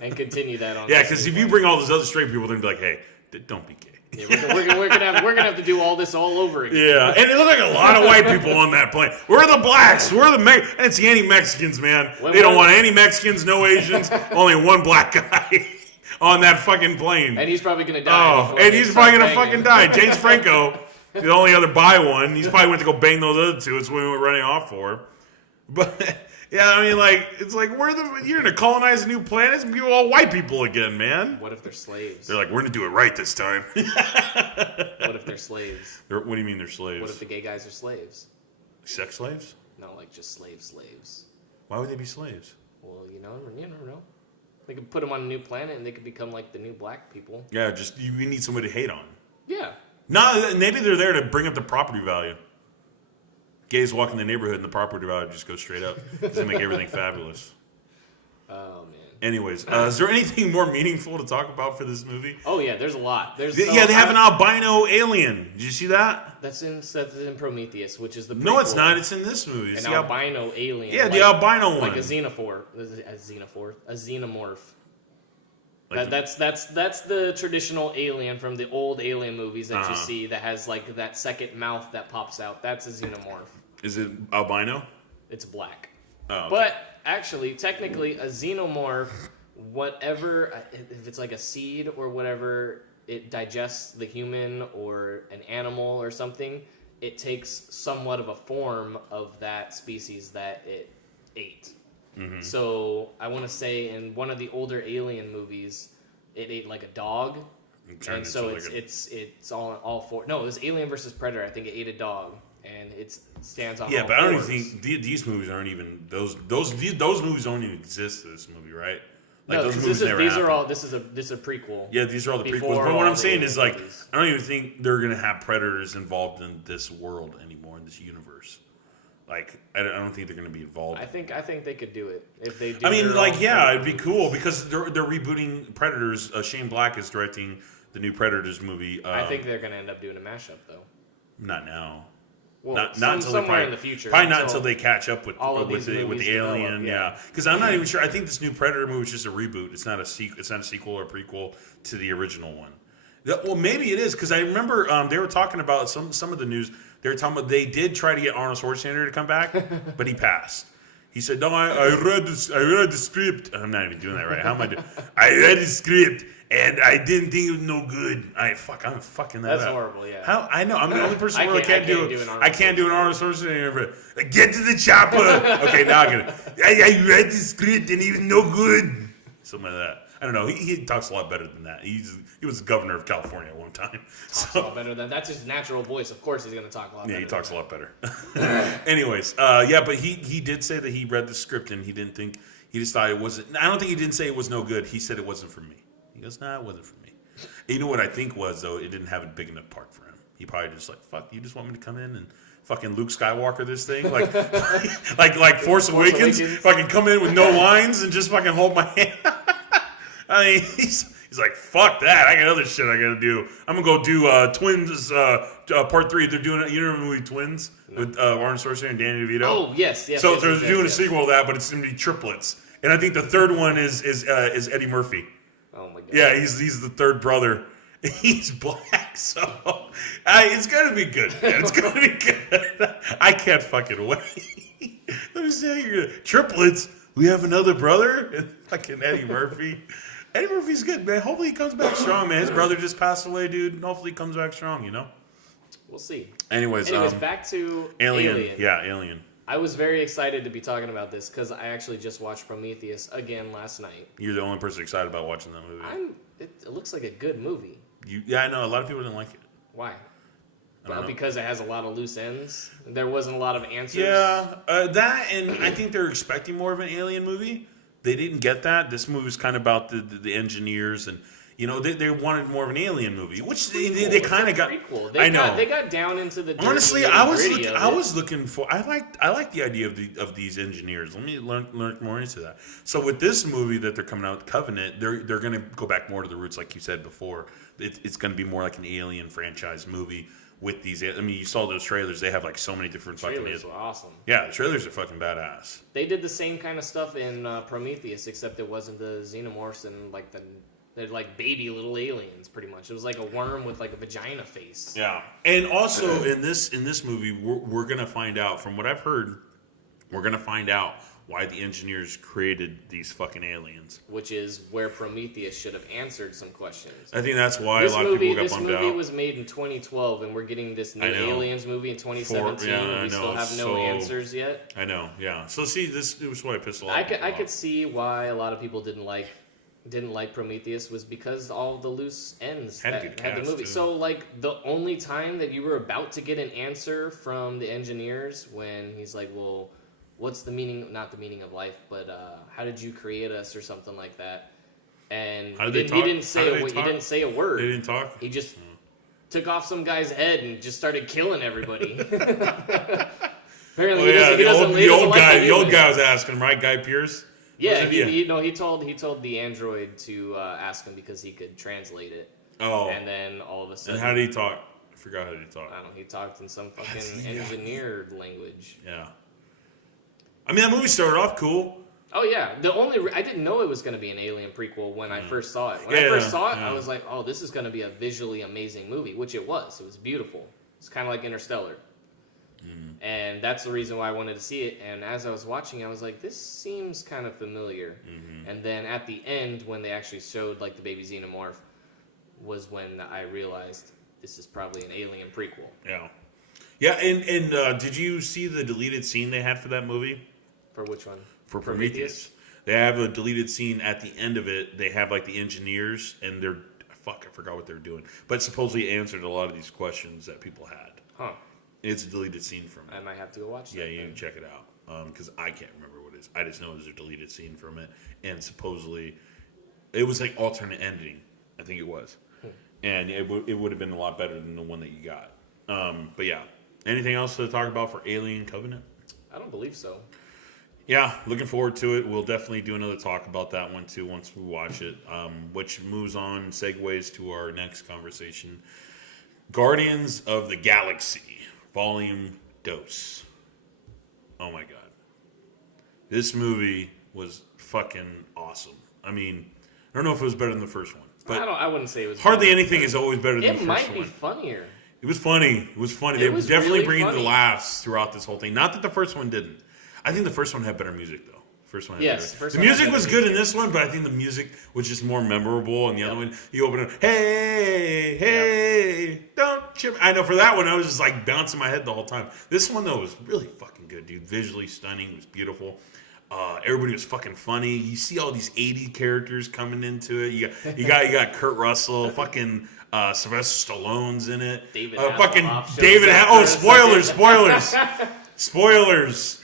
and continue that on. Yeah, because if you bring all those other straight people, they're gonna be like, "Hey, don't be gay." Yeah, we're gonna have to do all this all over again. Yeah, and it looked like a lot of white people on that plane. We're the blacks. We're the I didn't see any Mexicans, man. They don't want any Mexicans, no Asians. Only one black guy on that fucking plane. And he's probably gonna die. Oh, and he's probably gonna fucking die. James Franco, the only other bi one. He's probably went to go bang those other two. It's what we were running off for. But yeah, I mean, like, it's like you're gonna colonize a new planet. It's gonna be all white people again, man. What if they're slaves? They're like, we're gonna do it right this time. What if they're slaves? What do you mean they're slaves? What if the gay guys are slaves? Sex slaves? No, like just slaves. Why would they be slaves? Well, you never know. They could put them on a new planet and they could become like the new black people. Yeah, just you need somebody to hate on. Yeah. No, maybe they're there to bring up the property value. Gays walk in the neighborhood and the property value just goes straight up. They make everything fabulous. Oh, man. Anyways, is there anything more meaningful to talk about for this movie? Oh, yeah, there's a lot. They have an albino alien. Did you see that? That's in Prometheus, which is the prequel. No, it's not. It's in this movie. An albino alien. Yeah, the albino one. Like a xenomorph. A xenomorph. Like that's the traditional alien from the old Alien movies that you see that has like that second mouth that pops out. That's a xenomorph. Is it albino? It's black. Oh, okay. But actually, technically, a xenomorph, whatever, if it's like a seed or whatever, it digests the human or an animal or something, it takes somewhat of a form of that species that it ate. Mm-hmm. So I want to say in one of the older Alien movies, it ate like a dog, and so it's all for. No, it was Alien versus Predator. I think it ate a dog, and it stands on. Yeah, all but I don't fours. even think these movies aren't even those movies don't even exist in this movie, right? Like no, those movies never happened. This is a prequel. Yeah, these are all the prequels. But what I'm saying is, like, I don't even think they're gonna have predators involved in this world anymore, in this universe. Like, I don't think they're going to be involved. I think they could do it if they do. I mean, like, yeah, it'd be cool because they're rebooting Predators. Shane Black is directing the new Predators movie. I think they're going to end up doing a mashup though. Not now. Well, not until somewhere in the future. Probably not until they catch up with the Alien. Yeah, because I'm not even sure. I think this new Predator movie is just a reboot. It's not a sequel. It's not a sequel or prequel to the original one. Well, maybe it is because I remember they were talking about some of the news. They were talking about they did try to get Arnold Schwarzenegger to come back, but he passed. He said, "No, I read the script. I'm not even doing that right. How am I doing? I read the script and I didn't think it was no good. I'm fucking that up. That's horrible. Yeah. How I know I'm the only person who can't do it. I can't do an Arnold Schwarzenegger. Get to the chopper. Okay, now I get it. I read the script and even no good. Something like that. I don't know. He talks a lot better than that. He was governor of California at one time. Talks a lot better than that's his natural voice. Of course, he's going to talk a lot. Yeah, he talks a lot better. Anyways, yeah, but he did say that he read the script and he didn't think he just thought it wasn't. I don't think he didn't say it was no good. He said it wasn't for me. He goes, nah, it wasn't for me. And you know what I think was though? It didn't have a big enough part for him. He probably just like, fuck, you just want me to come in and fucking Luke Skywalker this thing, like like Force Awakens. Fucking come in with no lines and just fucking hold my hand. I mean, he's like, fuck that. I got other shit I gotta do. I'm gonna go do Twins Part 3. They're doing, you know the movie Twins with Arnold Schwarzenegger and Danny DeVito? Oh, yes. So they're doing a sequel to that, but it's gonna be triplets. And I think the third one is Eddie Murphy. Oh my god. Yeah, he's the third brother. He's black, so it's gonna be good. It's gonna be good. I can't fucking wait. Let me say, triplets. We have another brother, and fucking Eddie Murphy. Eddie Murphy's good, man. Hopefully he comes back strong, man. His brother just passed away, dude. And hopefully he comes back strong, you know? We'll see. Anyways, back to Alien. Yeah, Alien. I was very excited to be talking about this because I actually just watched Prometheus again last night. You're the only person excited about watching that movie. It looks like a good movie. Yeah, I know. A lot of people didn't like it. Why? Because it has a lot of loose ends. There wasn't a lot of answers. Yeah, that, and I think they're expecting more of an Alien movie. They didn't get that. This movie was kind of about the engineers, and you know they wanted more of an Alien movie, which they kind of got. Prequel. I know. They got down into the. Honestly, I was looking for. I like the idea of these engineers. Let me learn more into that. So with this movie that they're coming out with, Covenant, they're going to go back more to the roots, like you said before. It's going to be more like an Alien franchise movie. With these, I mean, you saw those trailers. They have like so many different fucking. Trailers were awesome. Yeah, the trailers are fucking badass. They did the same kind of stuff in Prometheus, except it wasn't the xenomorphs and like they're like baby little aliens, pretty much. It was like a worm with like a vagina face. Yeah, and also in this movie, we're gonna find out. From what I've heard, we're gonna find out why the engineers created these fucking aliens. Which is where Prometheus should have answered some questions. I think that's why a lot of people got bummed out. This movie was made in 2012, and we're getting this new Aliens movie in 2017, and we still have no answers yet. I know, yeah. So see, this was why I pissed a lot. I could see why a lot of people didn't like Prometheus was because all the loose ends that had the movie. Too. So like the only time that you were about to get an answer from the engineers when he's like, well, what's the meaning, not the meaning of life, but how did you create us or something like that? And he didn't say a word. They didn't talk? He just took off some guy's head and just started killing everybody. Apparently the old guy was asking him, right? Guy Pearce? Yeah, he told the android to ask him because he could translate it. Oh. And then all of a sudden... And how did he talk? I forgot how did he talk. I don't know. He talked in some fucking engineered language. Yeah. I mean, that movie started off cool. Oh, yeah. I didn't know it was going to be an Alien prequel when I first saw it. When I first saw it, I was like, oh, this is going to be a visually amazing movie, which it was. It was beautiful. It's kind of like Interstellar. Mm. And that's the reason why I wanted to see it. And as I was watching, I was like, this seems kind of familiar. Mm-hmm. And then at the end, when they actually showed like the baby xenomorph, was when I realized this is probably an Alien prequel. Yeah. Yeah, and did you see the deleted scene they had for that movie? For which one? For Prometheus. They have a deleted scene at the end of it. They have like the engineers, and I forgot what they're doing. But supposedly answered a lot of these questions that people had. Huh. It's a deleted scene from it. I might have to go watch that. Yeah, you can check it out. Because I can't remember what it is. I just know there's a deleted scene from it. And supposedly, it was like alternate ending. I think it was. And it would have been a lot better than the one that you got. But yeah. Anything else to talk about for Alien Covenant? I don't believe so. Yeah, looking forward to it. We'll definitely do another talk about that one too once we watch it, which moves on, segues to our next conversation. Guardians of the Galaxy, Volume Dos. Oh my god. This movie was fucking awesome. I mean, I don't know if it was better than the first one, but I wouldn't say it was hardly better. anything is always better than the It first might one. be funnier. It was funny. It was funny. It They was definitely really bringing the funny. laughs throughout this whole thing. Not that the first one didn't. I think the first one had better music though. First one had Yes, better. first The one had music better was good in this one, but I think the music was just more memorable. And the other one, you open it, hey, don't chip. I know for that one, I was just like bouncing my head the whole time. This one though was really fucking good, dude. Visually stunning. It was beautiful. Everybody was fucking funny. You see all these 80 characters coming into it. You got Kurt Russell, fucking Sylvester Stallone's in it. David fucking Hasselhoff shows David. up Oh, for a spoilers! Spoilers.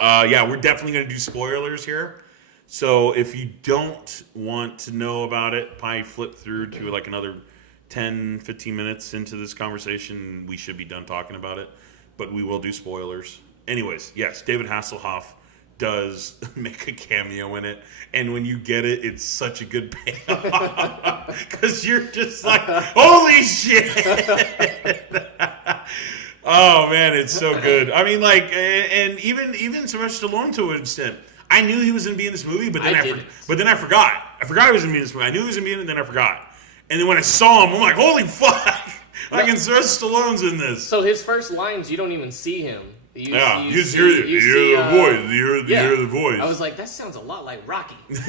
Yeah, we're definitely gonna do spoilers here. So if you don't want to know about it, probably flip through to like another 10, 15 minutes into this conversation. We should be done talking about it, but we will do spoilers. Anyways, yes, David Hasselhoff does make a cameo in it, and when you get it, it's such a good payoff because you're just like, holy shit. Oh man, it's so good. I mean, like, and even Sylvester Stallone to an extent. I knew he was going to be in this movie, but then I forgot. I forgot he was going to be in this movie. I knew he was going to be in it, and then I forgot. And then when I saw him, I'm like, holy fuck! Like, and Sylvester Stallone's in this. So his first lines, you don't even see him. You hear the voice. You hear the voice. I was like, that sounds a lot like Rocky. Is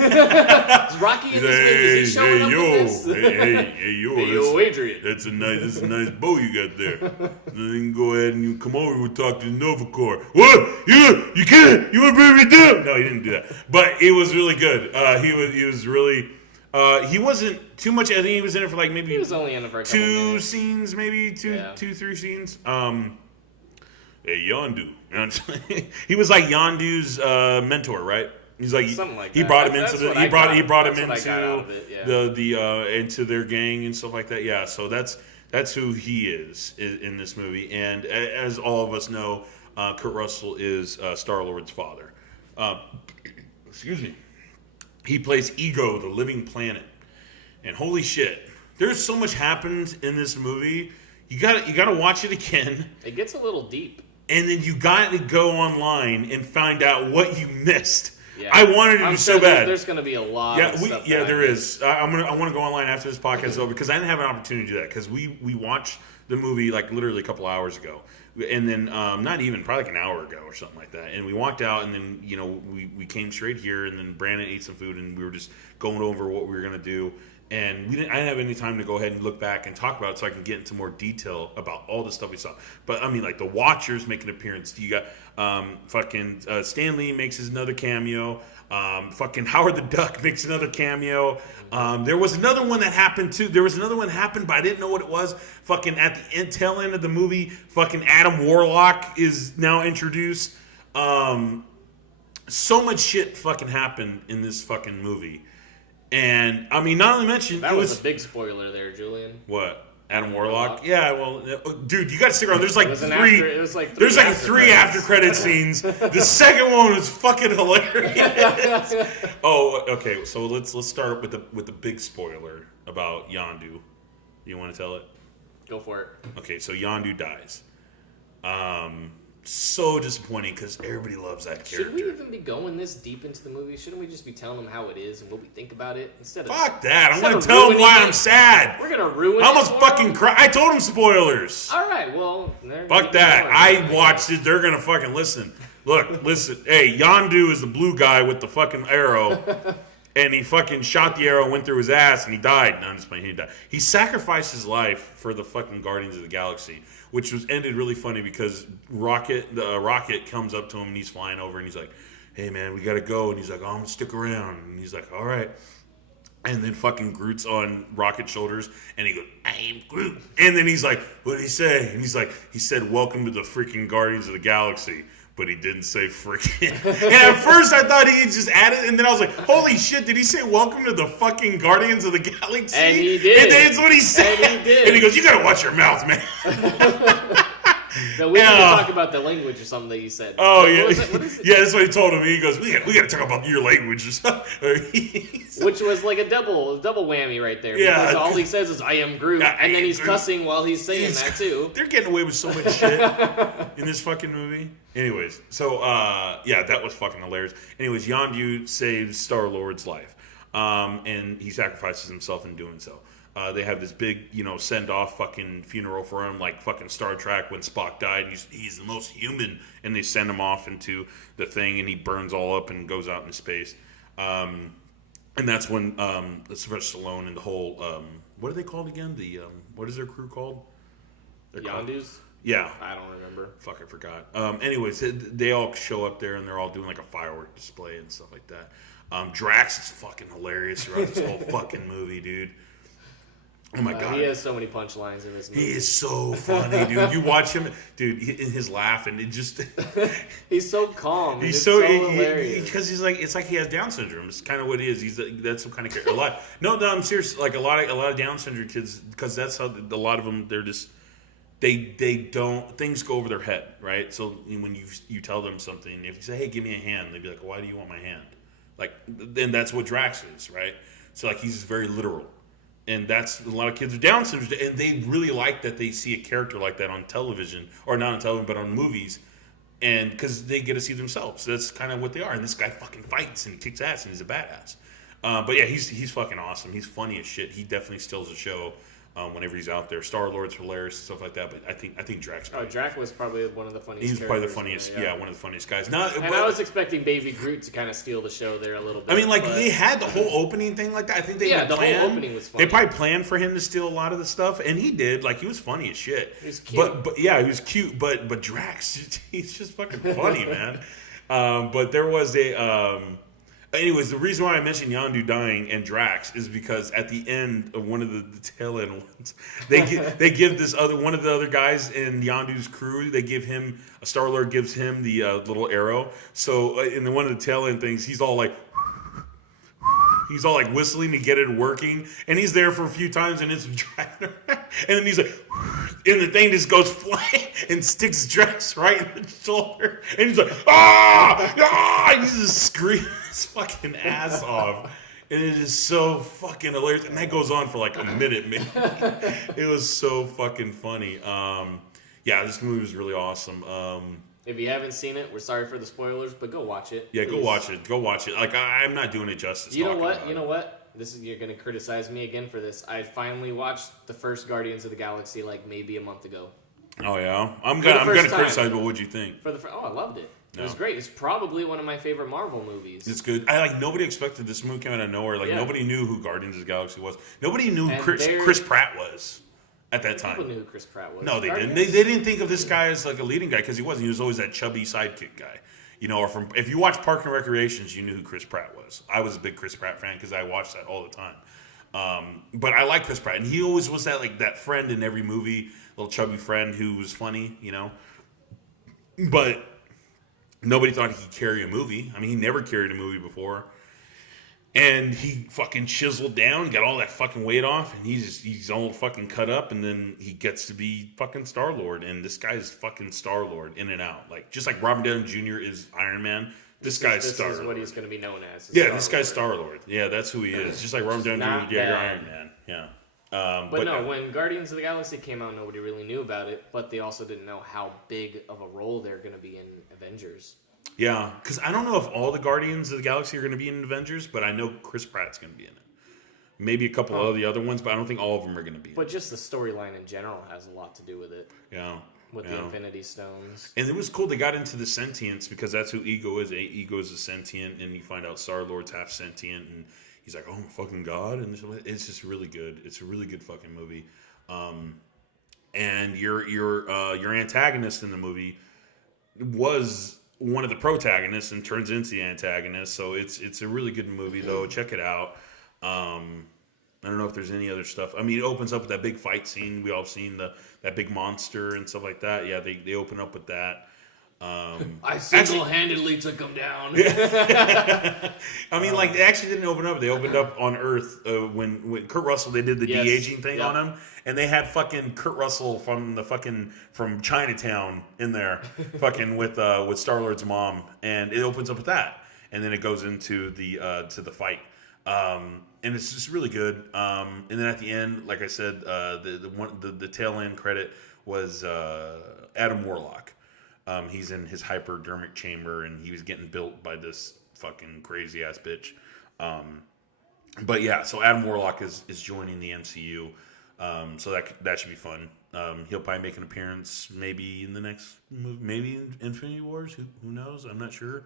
Rocky in this movie? Is he showing up with this? Hey, Adrian. That's a nice bow you got there. Then you can go ahead and you come over and we'll talk to the Nova Corps. What? You can't? You want to bring me down? No, he didn't do that. But it was really good. He was really. He wasn't too much. I think he was in it for like maybe. He was only in it for a couple two minutes. scenes, maybe two, 3 scenes. Hey, Yondu. He was like Yondu's mentor, right? He's like something like he that. brought him That's into the what he I brought got- he brought him that's what I got out into of it, yeah. into their gang and stuff like that. Yeah, so that's who he is in this movie. And as all of us know, Kurt Russell is Star-Lord's father. Excuse me. He plays Ego, the living planet. And holy shit, there's so much happens in this movie. You gotta watch it again. It gets a little deep. And then you got to go online and find out what you missed. Yeah. I wanted to I'm do sure so bad. There's going to be a lot of stuff. Yeah, that there I missed. is. I want to go online after this podcast though because I didn't have an opportunity to do that because we watched the movie like literally a couple hours ago, and then not even probably like an hour ago or something like that. And we walked out, and then we came straight here, and then Brandon ate some food, and we were just going over what we were gonna do. And I didn't have any time to go ahead and look back and talk about it so I can get into more detail about all the stuff we saw. But, I mean, like, the Watchers make an appearance. You got fucking Stan Lee makes another cameo. Fucking Howard the Duck makes another cameo. There was another one that happened, too. There was another one that happened, but I didn't know what it was. Fucking at the tail end of the movie, fucking Adam Warlock is now introduced. So much shit fucking happened in this fucking movie. And, I mean, not only mentioned... That was a big spoiler there, Julian. What? Adam Warlock? Yeah, well... Dude, you gotta stick around. There's like three There's like three after credit scenes. The second one was fucking hilarious. Oh, okay. So let's start with the big spoiler about Yondu. You want to tell it? Go for it. Okay, so Yondu dies. So disappointing because everybody loves that character. Should we even be going this deep into the movie? Shouldn't we just be telling them how it is and what we think about it instead of? Fuck that! I'm instead gonna of tell them ruining why it? I'm sad. We're gonna ruin. I almost it fucking cried. I told them spoilers. All right, well, Fuck that! I watched it. They're gonna fucking listen. Look, listen. Hey, Yondu is the blue guy with the fucking arrow, and he fucking shot the arrow, went through his ass, and he died. No, I'm just playing. He died. He sacrificed his life for the fucking Guardians of the Galaxy, which was ended really funny because Rocket comes up to him and he's flying over and he's like, "Hey man, we gotta go," and he's like, "Oh, I'm gonna stick around," and he's like, "All right." And then fucking Groot's on Rocket's shoulders, and he goes, "I am Groot." And then he's like, "What did he say?" And he's like, "He said, 'Welcome to the freaking Guardians of the Galaxy.'" But he didn't say freaking. And at first I thought he had just added, and then I was like, "Holy shit! Did he say welcome to the fucking Guardians of the Galaxy?" And he did. And that's what he said. And he did. And he goes, "You gotta watch your mouth, man." No, we need to talk about the language or something that you said. Oh, yeah. What is it? Yeah, that's what he told him. He goes, we got to talk about your language or something. Which was like a double whammy right there. Yeah. Because all he says is, I am Groot. Yeah, and then he's Groot. cussing while he's saying that, too. They're getting away with so much shit in this fucking movie. Anyways, so, yeah, that was fucking hilarious. Anyways, Yondu saves Star-Lord's life. And he sacrifices himself in doing so. They have this big, send-off fucking funeral for him, like fucking Star Trek when Spock died. And he's the most human, and they send him off into the thing, and he burns all up and goes out into space. And that's when Sylvester Stallone and the whole, what are they called again? What is their crew called? Yondus? Yeah. I don't remember. Fuck, I forgot. Anyways, they all show up there, and they're all doing like a firework display and stuff like that. Drax is fucking hilarious throughout this whole fucking movie, dude. Oh my god, he has so many punchlines in this movie. He is so funny, dude. You watch him, dude, in his laugh, and it just he's so calm. He's so hilarious because he's like, it's like he has Down syndrome. It's kind of what he is. That's some kind of character. No, I'm serious. Like a lot of Down syndrome kids, because that's how a lot of them. They're just they don't, things go over their head, right? So when you tell them something, if you say, "Hey, give me a hand," they'd be like, "Why do you want my hand?" Like, then that's what Drax is, right? So like he's very literal. And that's a lot of kids with Down syndrome, and they really like that they see a character like that on television, or not on television, but on movies, and because they get to see themselves. That's kind of what they are. And this guy fucking fights and kicks ass, and he's a badass. But yeah, he's fucking awesome. He's funny as shit. He definitely steals the show whenever he's out there. Star-Lord's hilarious and stuff like that. But I think Drax. Drax was probably one of the funniest. He's probably the funniest. Yeah, one of the funniest guys. I was expecting Baby Groot to kind of steal the show there a little bit. I mean, they had the whole opening thing like that. I think the whole opening was funny. They probably planned for him to steal a lot of the stuff, and he did. Like, he was funny as shit. He was cute. But yeah, he was cute. But Drax, he's just fucking funny, man. But there was a. Anyways, the reason why I mentioned Yondu dying and Drax is because at the end of one of the tail end ones, they give this one of the other guys in Yondu's crew, they give him, Star-Lord gives him the little arrow. So in one of the tail end things, he's all like whistling to get it working, and he's there for a few times, and it's dragging around, and then he's like, and the thing just goes flying and sticks Drax right in the shoulder, and he's like, ah, and he's just screaming his fucking ass off, and it is so fucking hilarious, and that goes on for like a minute, man. It was so fucking funny. Yeah, this movie was really awesome. If you haven't seen it, we're sorry for the spoilers, but go watch it. Yeah, please. Go watch it. Like, I'm not doing it justice. You know what? You're going to criticize me again for this. I finally watched the first Guardians of the Galaxy like maybe a month ago. Oh yeah, I'm gonna criticize, but what'd you think? I loved it. It was great. It's probably one of my favorite Marvel movies. It's good. Nobody expected this movie came out of nowhere. Nobody knew who Guardians of the Galaxy was. Nobody knew who Chris Pratt was. At that time, people knew who Chris Pratt was. No, they didn't. They didn't think of this guy as like a leading guy because he wasn't. He was always that chubby sidekick guy, or if you watch Parks and Recreations, you knew who Chris Pratt was. I was a big Chris Pratt fan because I watched that all the time. But I like Chris Pratt, and he always was that friend in every movie, little chubby friend who was funny, But nobody thought he could carry a movie. I mean, he never carried a movie before. And he fucking chiseled down, got all that fucking weight off, and he's all fucking cut up, and then he gets to be fucking Star-Lord, and this guy is fucking Star-Lord in and out. Like, just like Robert Downey Jr. is Iron Man, this guy's Star-Lord. This is what he's going to be known as. Yeah, this guy's Star-Lord. Yeah, that's who he is. Just like Robert Downey Jr., you're Iron Man. Yeah. But no, when Guardians of the Galaxy came out, nobody really knew about it, but they also didn't know how big of a role they're going to be in Avengers. Yeah, because I don't know if all the Guardians of the Galaxy are going to be in Avengers, but I know Chris Pratt's going to be in it. Maybe a couple of the other ones, but I don't think all of them are going to be in it. But just the storyline in general has a lot to do with it. Yeah. With the Infinity Stones. And it was cool they got into the sentience because that's who Ego is. Ego is a sentient, and you find out Star-Lord's half sentient, and he's like, oh, my fucking God. And it's just really good. It's a really good fucking movie. And your antagonist in the movie was one of the protagonists and turns into the antagonist. So it's a really good movie, though. Check it out. I don't know if there's any other stuff. I mean, it opens up with that big fight scene. We all seen that big monster and stuff like that. Yeah, they open up with that. I single-handedly took him down. I mean, like, they actually didn't open up. They opened up on Earth when Kurt Russell, they did the de-aging thing on him. And they had fucking Kurt Russell from Chinatown in there, fucking with Star-Lord's mom. And it opens up with that. And then it goes into to the fight. And it's just really good. And then at the end, like I said, the tail end credit was Adam Warlock. He's in his hypodermic chamber, and he was getting built by this fucking crazy ass bitch. But yeah, so Adam Warlock is joining the MCU, so that should be fun. He'll probably make an appearance maybe in the next movie, maybe in Infinity Wars. Who knows? I'm not sure.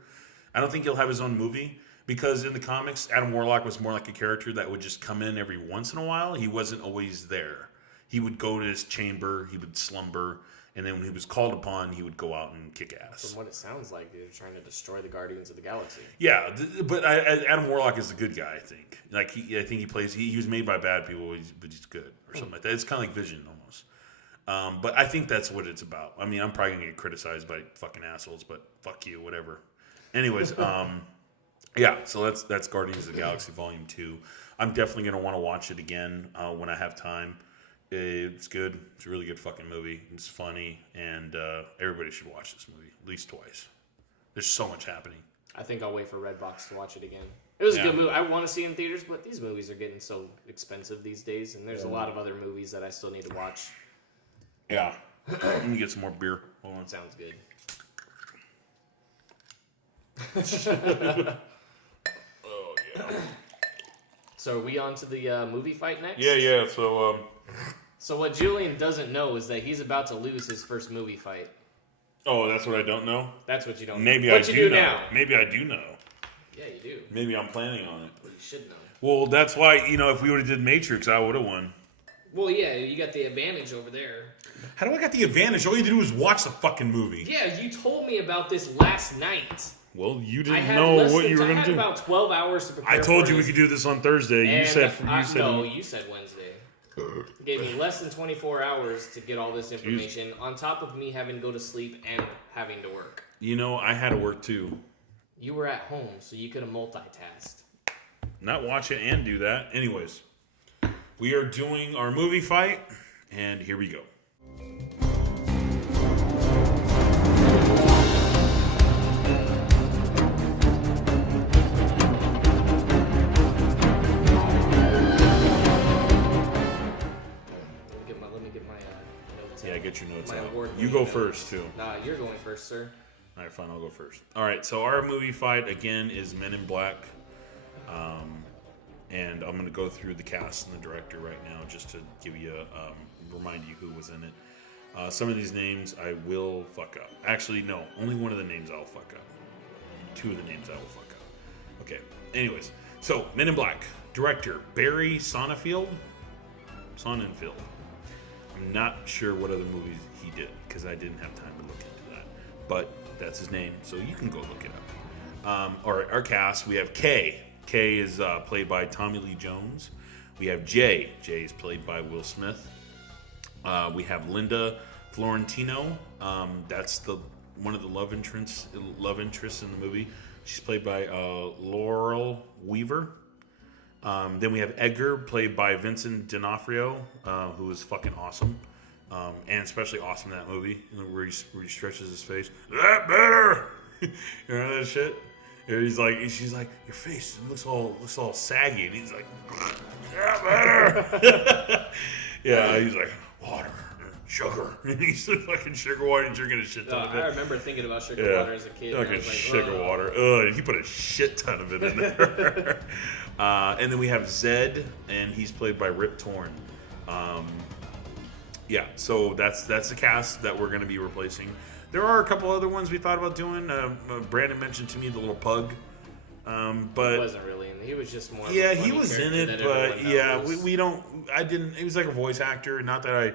I don't think he'll have his own movie because in the comics, Adam Warlock was more like a character that would just come in every once in a while. He wasn't always there. He would go to his chamber, he would slumber. And then when he was called upon, he would go out and kick ass. From what it sounds like, they're trying to destroy the Guardians of the Galaxy. Yeah, but Adam Warlock is the good guy, I think. Like I think he plays. He was made by bad people, but he's good or something like that. It's kind of like Vision almost. But I think that's what it's about. I mean, I'm probably gonna get criticized by fucking assholes, but fuck you, whatever. Anyways, yeah. So that's Guardians of the Galaxy Volume 2. I'm definitely gonna want to watch it again when I have time. It's good. It's a really good fucking movie. It's funny, and everybody should watch this movie at least twice. There's so much happening. I think I'll wait for Redbox to watch it again. It was a good movie. I want to see it in theaters, but these movies are getting so expensive these days, and there's a lot of other movies that I still need to watch. Yeah. Let me get some more beer. Hold on. Sounds good. Oh, yeah. So are we on to the movie fight next? Yeah. So what Julian doesn't know is that he's about to lose his first movie fight. Oh, that's what I don't know? That's what you don't know. Maybe But I you do know. now. Maybe I do know. Yeah, you do. Maybe I'm planning on it. Well, you should know. Well, that's why, if we would have did Matrix, I would have won. Well, yeah, you got the advantage over there. How do I got the advantage? All you do is watch the fucking movie. Yeah, you told me about this last night. Well, you didn't know what you were going to do. I had about 12 hours to prepare. I told you we could do this on Thursday. You said no, you said Wednesday. You gave me less than 24 hours to get all this information, on top of me having to go to sleep and having to work. I had to work too. You were at home, so you could have multitasked. Not watch it and do that. Anyways, we are doing our movie fight, and here we go. Yeah, get your notes out. You go first, too. Nah, you're going first, sir. All right, fine, I'll go first. All right, so our movie fight, again, is Men in Black. And I'm going to go through the cast and the director right now just to give you, remind you who was in it. Some of these names I will fuck up. Actually, no, only one of the names I will fuck up. Two of the names I will fuck up. Okay, anyways. So, Men in Black. Director, Barry Sonnenfeld. I'm not sure what other movies he did because I didn't have time to look into that. But that's his name, so you can go look it up. Our cast, we have Kay. Kay is played by Tommy Lee Jones. We have Jay. Jay is played by Will Smith. We have Linda Florentino. That's one of the love interests in the movie. She's played by Laurel Weaver. Then we have Edgar, played by Vincent D'Onofrio, who is fucking awesome, and especially awesome in that movie where he stretches his face. That better, you know that shit. And she's like, your face looks all saggy, and he's like, that better. Yeah, he's like, water, sugar. He's fucking sugar water and drinking a shit ton of it. I remember thinking about sugar water as a kid. Like sugar water. Ugh, he put a shit ton of it in there. And then we have Zed, and he's played by Rip Torn. Yeah, so that's the cast that we're going to be replacing. There are a couple other ones we thought about doing. Brandon mentioned to me the little pug, but he wasn't really in it. He was just more. Yeah, he was in it, but yeah, we don't. I didn't. He was like a voice actor. Not that I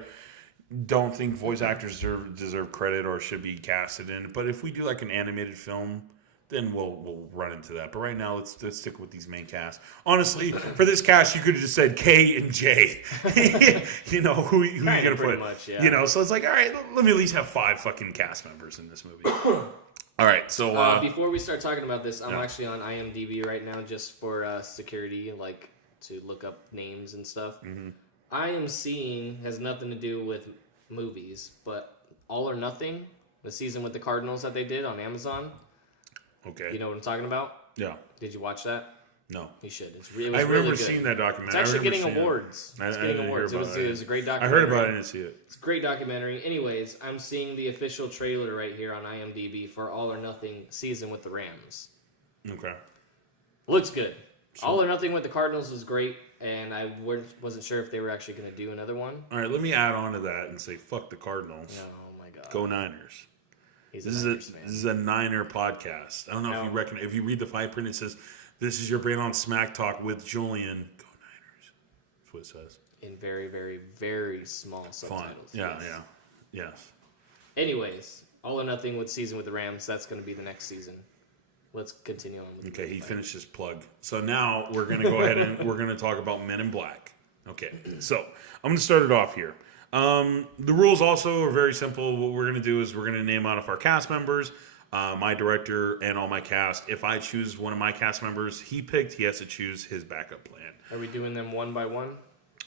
don't think voice actors deserve credit or should be casted in. But if we do like an animated film, then we'll run into that. But right now, let's stick with these main casts. Honestly, for this cast, you could have just said K and J. You know, who you going to put? Much, yeah. You know, so it's like, all right, let me at least have 5 fucking cast members in this movie. All right, so... before we start talking about this, I'm actually on IMDb right now just for security, like to look up names and stuff. Mm-hmm. I am seeing, has nothing to do with movies, but All or Nothing, the season with the Cardinals that they did on Amazon. Okay. You know what I'm talking about? Yeah. Did you watch that? No. You should. I remember seeing that documentary. It's actually getting awards. It's getting awards. It was a great documentary. I heard about it. I didn't see it. It's a great documentary. Anyways, I'm seeing the official trailer right here on IMDb for All or Nothing season with the Rams. Okay. Looks good. Sure. All or Nothing with the Cardinals was great, and I wasn't sure if they were actually going to do another one. All right, let me add on to that and say, fuck the Cardinals. Oh, my God. Go Niners. This is a Niner podcast. I don't know if you reckon. If you read the fine print, it says, "This is your brain on Smack Talk with Julian." Go Niners. That's what it says. In very, very, very small subtitles. Yeah, yes. Anyways, All or Nothing with season with the Rams. That's going to be the next season. Let's continue on with Okay, he finished his plug. So now we're going to go ahead and we're going to talk about Men in Black. Okay, so I'm going to start it off here. The rules also are very simple. What we're going to do is we're going to name out of our cast members, my director, and all my cast. If I choose one of my cast members he picked, he has to choose his backup plan. Are we doing them one by one?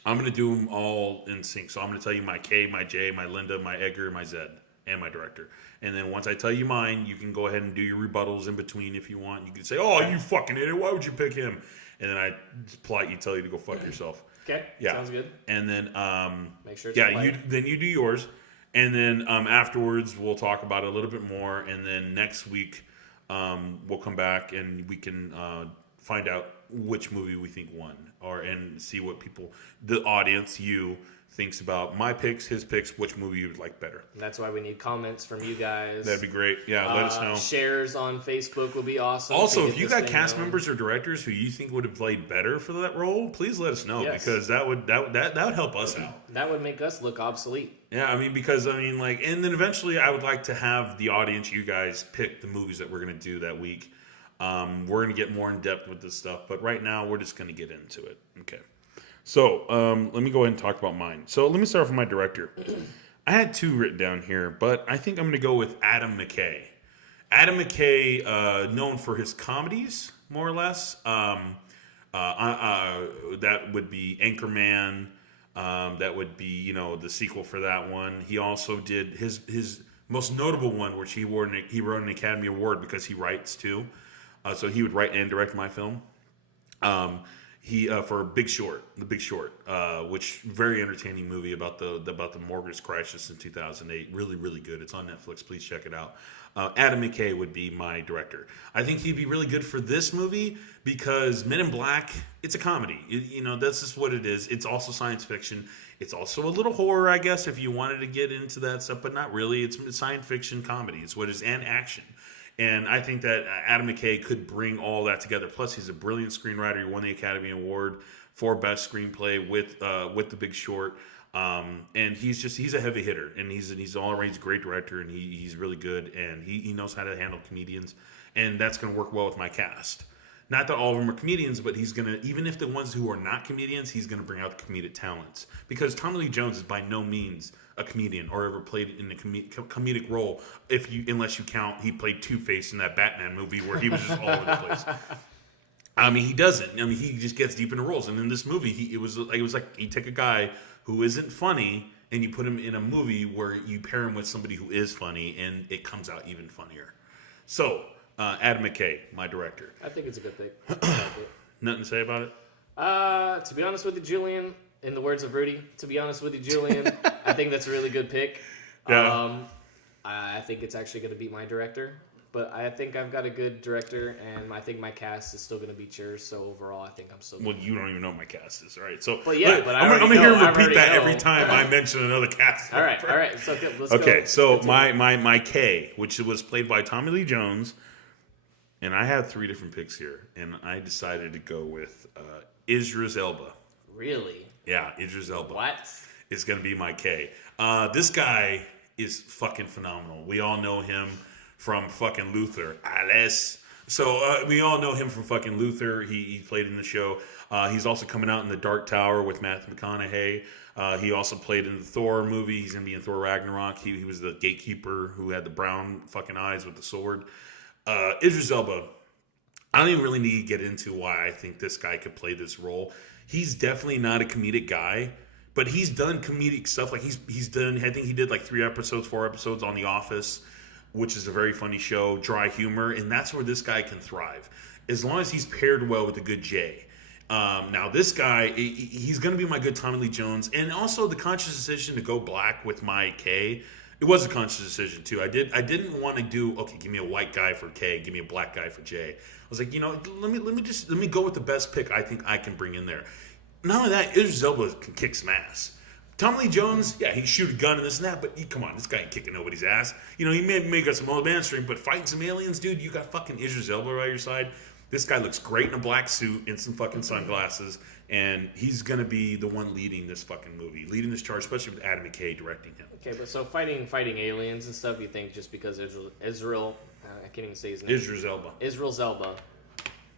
I'm going to do them all in sync. So I'm going to tell you my K, my J, my Linda, my Edgar, my Zed, and my director. And then once I tell you mine, you can go ahead and do your rebuttals in between if you want. You can say, "Oh, you fucking idiot, why would you pick him?" And then I just politely tell you to go fuck yourself. Okay, yeah. Sounds good. And then, make sure it's then you do yours. And then afterwards, we'll talk about it a little bit more. And then next week, we'll come back and we can find out which movie we think won, and see what people, the audience, you, thinks about my picks, his picks, which movie you would like better. And that's why we need comments from you guys. That'd be great. Yeah, let us know. Shares on Facebook will be awesome. Also, if you got cast members or directors who you think would have played better for that role, please let us know, because that would help us out. That would make us look obsolete. Yeah, and then eventually I would like to have the audience, you guys, pick the movies that we're going to do that week. We're going to get more in depth with this stuff, but right now we're just going to get into it. Okay. So, let me go ahead and talk about mine. So, let me start off with my director. I had 2 written down here, but I think I'm going to go with Adam McKay. Adam McKay, known for his comedies, more or less. That would be Anchorman. That would be, the sequel for that one. He also did his most notable one, which he wrote an Academy Award because he writes too. So he would write and direct my film. He for The Big Short, which very entertaining movie about the mortgage crisis in 2008. Really, really good. It's on Netflix. Please check it out. Adam McKay would be my director. I think he'd be really good for this movie because Men in Black, it's a comedy. That's just what it is. It's also science fiction. It's also a little horror, I guess, if you wanted to get into that stuff, but not really. It's science fiction comedy. It's what it is, and action. And I think that Adam McKay could bring all that together. Plus, he's a brilliant screenwriter. He won the Academy Award for Best Screenplay with The Big Short. And he's a heavy hitter. And he's all around. He's a great director, and he's really good. And he knows how to handle comedians. And that's going to work well with my cast. Not that all of them are comedians, but he's going to, even if the ones who are not comedians, he's going to bring out the comedic talents. Because Tommy Lee Jones is by no means a comedian or ever played in a comedic role, unless you count he played Two-Face in that Batman movie where he was just all over the place. He doesn't. He just gets deep into roles. And in this movie, it was like you take a guy who isn't funny and you put him in a movie where you pair him with somebody who is funny, and it comes out even funnier. So, Adam McKay, my director. I think it's a good pick. Nothing to say about it? To be honest with you, Julian, in the words of Rudy, to be honest with you, Julian, I think that's a really good pick. Yeah. I think it's actually going to be my director. But I think I've got a good director, and I think my cast is still going to be yours. So overall, I think I'm still. Well, you don't even know what my cast is, right? So, but yeah, I'm going to hear him repeat that every time I mention another cast. All right. So let's go. Okay, so my K, which was played by Tommy Lee Jones, and I had 3 different picks here, and I decided to go with Idris Elba. Really? Yeah, Idris Elba. What? Is going to be my K. This guy is fucking phenomenal. We all know him from fucking Luther. Alice. So we all know him from fucking Luther. He played in the show. He's also coming out in the Dark Tower with Matthew McConaughey. He also played in the Thor movie. He's going to be in Thor Ragnarok. He was the gatekeeper who had the brown fucking eyes with the sword. Idris Elba. I don't even really need to get into why I think this guy could play this role. He's definitely not a comedic guy, but he's done comedic stuff. Like he's done, I think he did like 4 episodes on The Office, which is a very funny show, dry humor, and that's where this guy can thrive. As long as he's paired well with a good Jay. Now this guy, he's going to be my good Tommy Lee Jones, and also the conscious decision to go black with my K. It was a conscious decision too. I didn't want to do, okay, give me a white guy for K, give me a black guy for J. I was like, let me go with the best pick I think I can bring in there. Not only that, Idris Elba can kick some ass. Tommy Lee Jones, yeah, he shoot a gun and this and that, but come on, this guy ain't kicking nobody's ass. He may got some old man strength, but fighting some aliens, dude, you got fucking Idris Elba by your side. This guy looks great in a black suit and some fucking sunglasses, and he's gonna be the one leading this fucking movie, leading this charge, especially with Adam McKay directing him. Okay, but so fighting aliens and stuff, you think just because Israel I can't even say his name. Israel's Elba,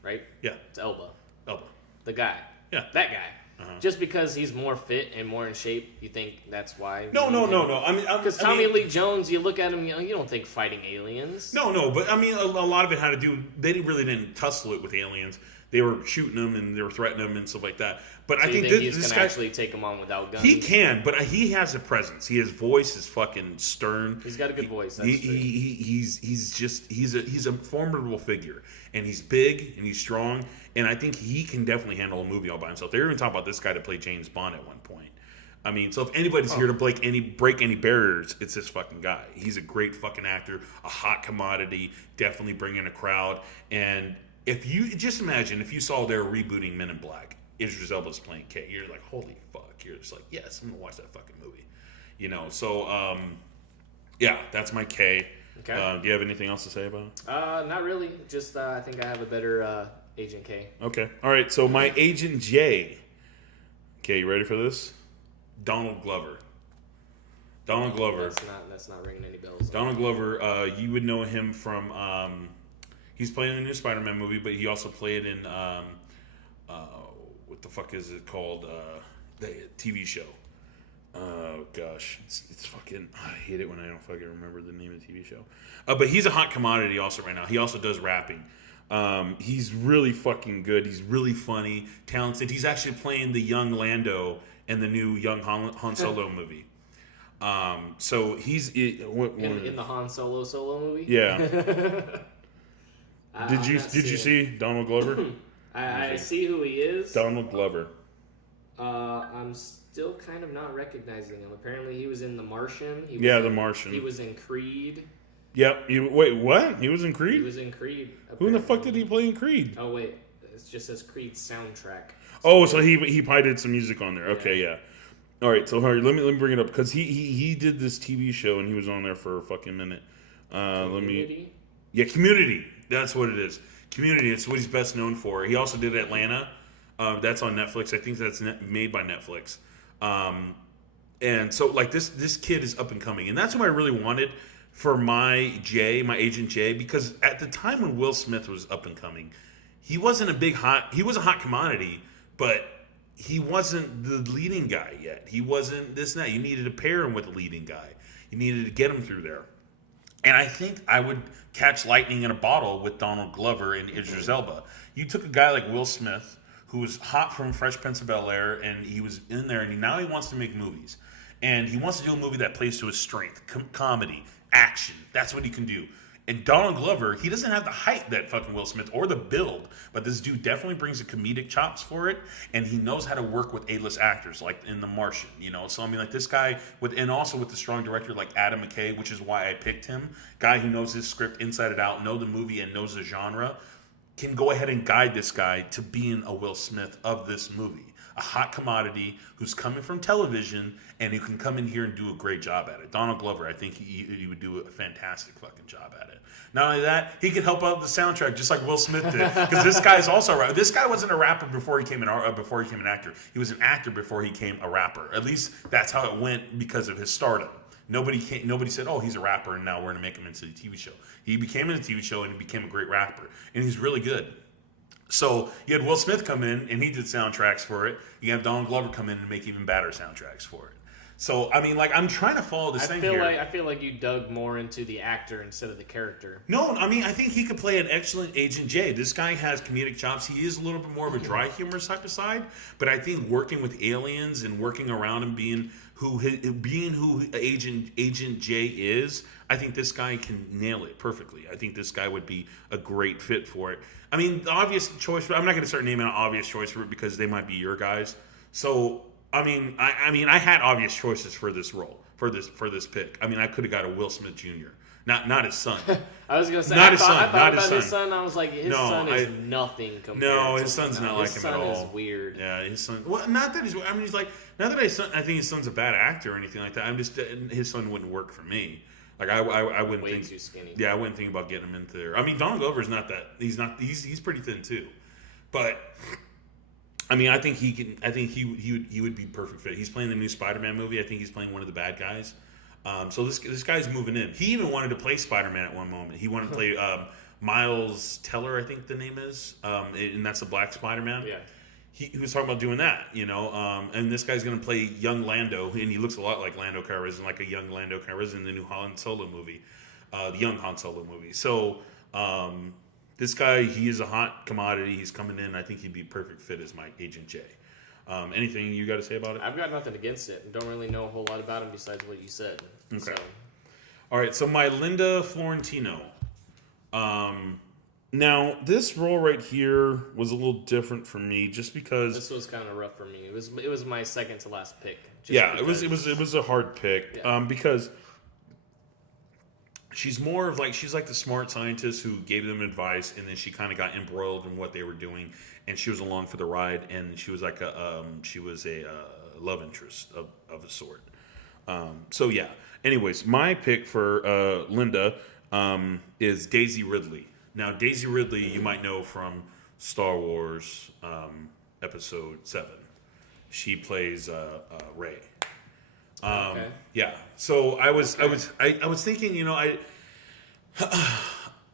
right? Yeah. It's Elba. Elba. The guy. Yeah. That guy. Just because he's more fit and more in shape, you think that's why? No. I mean, because Tommy Lee Jones, you look at him, you don't think fighting aliens. No, but I mean, a lot of it had to do. They really didn't tussle it with aliens. They were shooting them and they were threatening them and stuff like that. But so I think this guy actually take them on without guns. He can, but he has a presence. His voice is fucking stern. He's got a good voice. That's true. He's a formidable figure, and he's big and he's strong. And I think he can definitely handle a movie all by himself. They were even talking about this guy to play James Bond at one point. I mean, so if anybody's here to break any barriers, it's this fucking guy. He's a great fucking actor, a hot commodity, definitely bringing a crowd. And if you just imagine if you saw they were rebooting Men in Black, Idris Elba's playing K, you're like, holy fuck. You're just like, yes, I'm gonna watch that fucking movie. So yeah, that's my K. Okay. Do you have anything else to say about it? Not really. Just I think I have a better Agent K. Okay. All right. So my Agent J. Okay, you ready for this? Donald Glover. That's not ringing any bells. Donald Glover. You would know him from. He's playing in the new Spider-Man movie, but he also played in. What the fuck is it called? The TV show. Oh gosh, it's fucking. I hate it when I don't fucking remember the name of the TV show. But he's a hot commodity also right now. He also does rapping. He's really fucking good. He's really funny, talented. He's actually playing the young Lando in the new young Han Solo movie. So he's in the Han Solo movie. Yeah. Did you see Donald Glover? I see who he is. Donald Glover. I'm still kind of not recognizing him. Apparently, he was in The Martian. The Martian. He was in Creed. Yep. Wait, what? He was in Creed? He was in Creed. Apparently. Who in the fuck did he play in Creed? Oh, wait. It just says Creed soundtrack. Oh, so he probably did some music on there. Okay, yeah. All right, so let me bring it up because he did this TV show and he was on there for a fucking minute. Community? Community. That's what it is. Community. It's what he's best known for. He also did Atlanta. That's on Netflix. I think that's made by Netflix. And so like this kid is up and coming, and that's what I really wanted for my Agent J, because at the time when Will Smith was up and coming, he wasn't he was a hot commodity, but he wasn't the leading guy yet. He wasn't this and that. You needed to pair him with the leading guy. You needed to get him through there. And I think I would catch lightning in a bottle with Donald Glover and Idris Elba. You took a guy like Will Smith, who was hot from Fresh Prince of Bel-Air, and he was in there, and now he wants to make movies. And he wants to do a movie that plays to his strength, comedy, action. That's what he can do. And Donald Glover, he doesn't have the height that fucking Will Smith or the build, but this dude definitely brings the comedic chops for it, and he knows how to work with A-list actors like in The Martian, So I mean, like this guy and also with the strong director like Adam McKay, which is why I picked him, guy who knows his script inside and out, know the movie and knows the genre, can go ahead and guide this guy to being a Will Smith of this movie. A hot commodity who's coming from television and who can come in here and do a great job at it. Donald Glover, I think he would do a fantastic fucking job at it. Not only that, he could help out the soundtrack just like Will Smith did. Because this guy's also a rapper. This guy wasn't a rapper before he became an actor. He was an actor before he became a rapper. At least that's how it went because of his stardom. Nobody said, "Oh, he's a rapper," and now we're going to make him into the TV show. He became in the TV show and he became a great rapper, and he's really good. So you had Will Smith come in and he did soundtracks for it. You have Donald Glover come in and make even better soundtracks for it. So I mean, like, I'm trying to follow this thing here. I feel like you dug more into the actor instead of the character. No, I mean, I think he could play an excellent Agent J. This guy has comedic chops. He is a little bit more of a dry humor type of side, but I think working with aliens and working around him being who Agent J is, I think this guy can nail it perfectly. I think this guy would be a great fit for it. I mean, the obvious choice, I'm not going to start naming an obvious choice for it because they might be your guys. So, I mean, I had obvious choices for this role, for this pick. I mean, I could have got a Will Smith Jr., not his son. I was gonna say, not I his thought son, about not his his son. I was like, his son is nothing compared. No, to his son's not like him at all. His son is weird. Yeah, his son. Well, not that he's. I mean, he's like. Not that I think his son's a bad actor or anything like that. I'm just his son wouldn't work for me. Like I wouldn't Way think. too skinny. Yeah, I wouldn't think about getting him into there. I mean, Donald Glover's not that. He's not. He's pretty thin too, but. I mean, I think he can. I think he would be perfect fit. He's playing the new Spider-Man movie. I think he's playing one of the bad guys. So this guy's moving in. He even wanted to play Spider-Man at one moment. He wanted to play Miles Teller, I think the name is, and that's the Black Spider-Man. Yeah. He was talking about doing that, you know. And this guy's going to play young Lando, and he looks a lot like Lando Calrissian, like a young Lando Calrissian in the new Han Solo movie, the young Han Solo movie. So. This guy, he is a hot commodity. He's coming in. I think he'd be a perfect fit as my Agent J. Anything you got to say about it? I've got nothing against it. Don't really know a whole lot about him besides what you said. Okay. So. All right, so my Linda Florentino. Now, this role right here was a little different for me just because... This was kind of rough for me. It was my second to last pick. Yeah, it was a hard pick because... She's more of like, she's like the smart scientist who gave them advice, and then she kind of got embroiled in what they were doing, and she was along for the ride, and she was like a love interest of a sort. So yeah. Anyways, my pick for Linda is Daisy Ridley. Now, Daisy Ridley, you might know from Star Wars Episode 7. She plays Rey. Okay. Yeah. So I was thinking, you know, I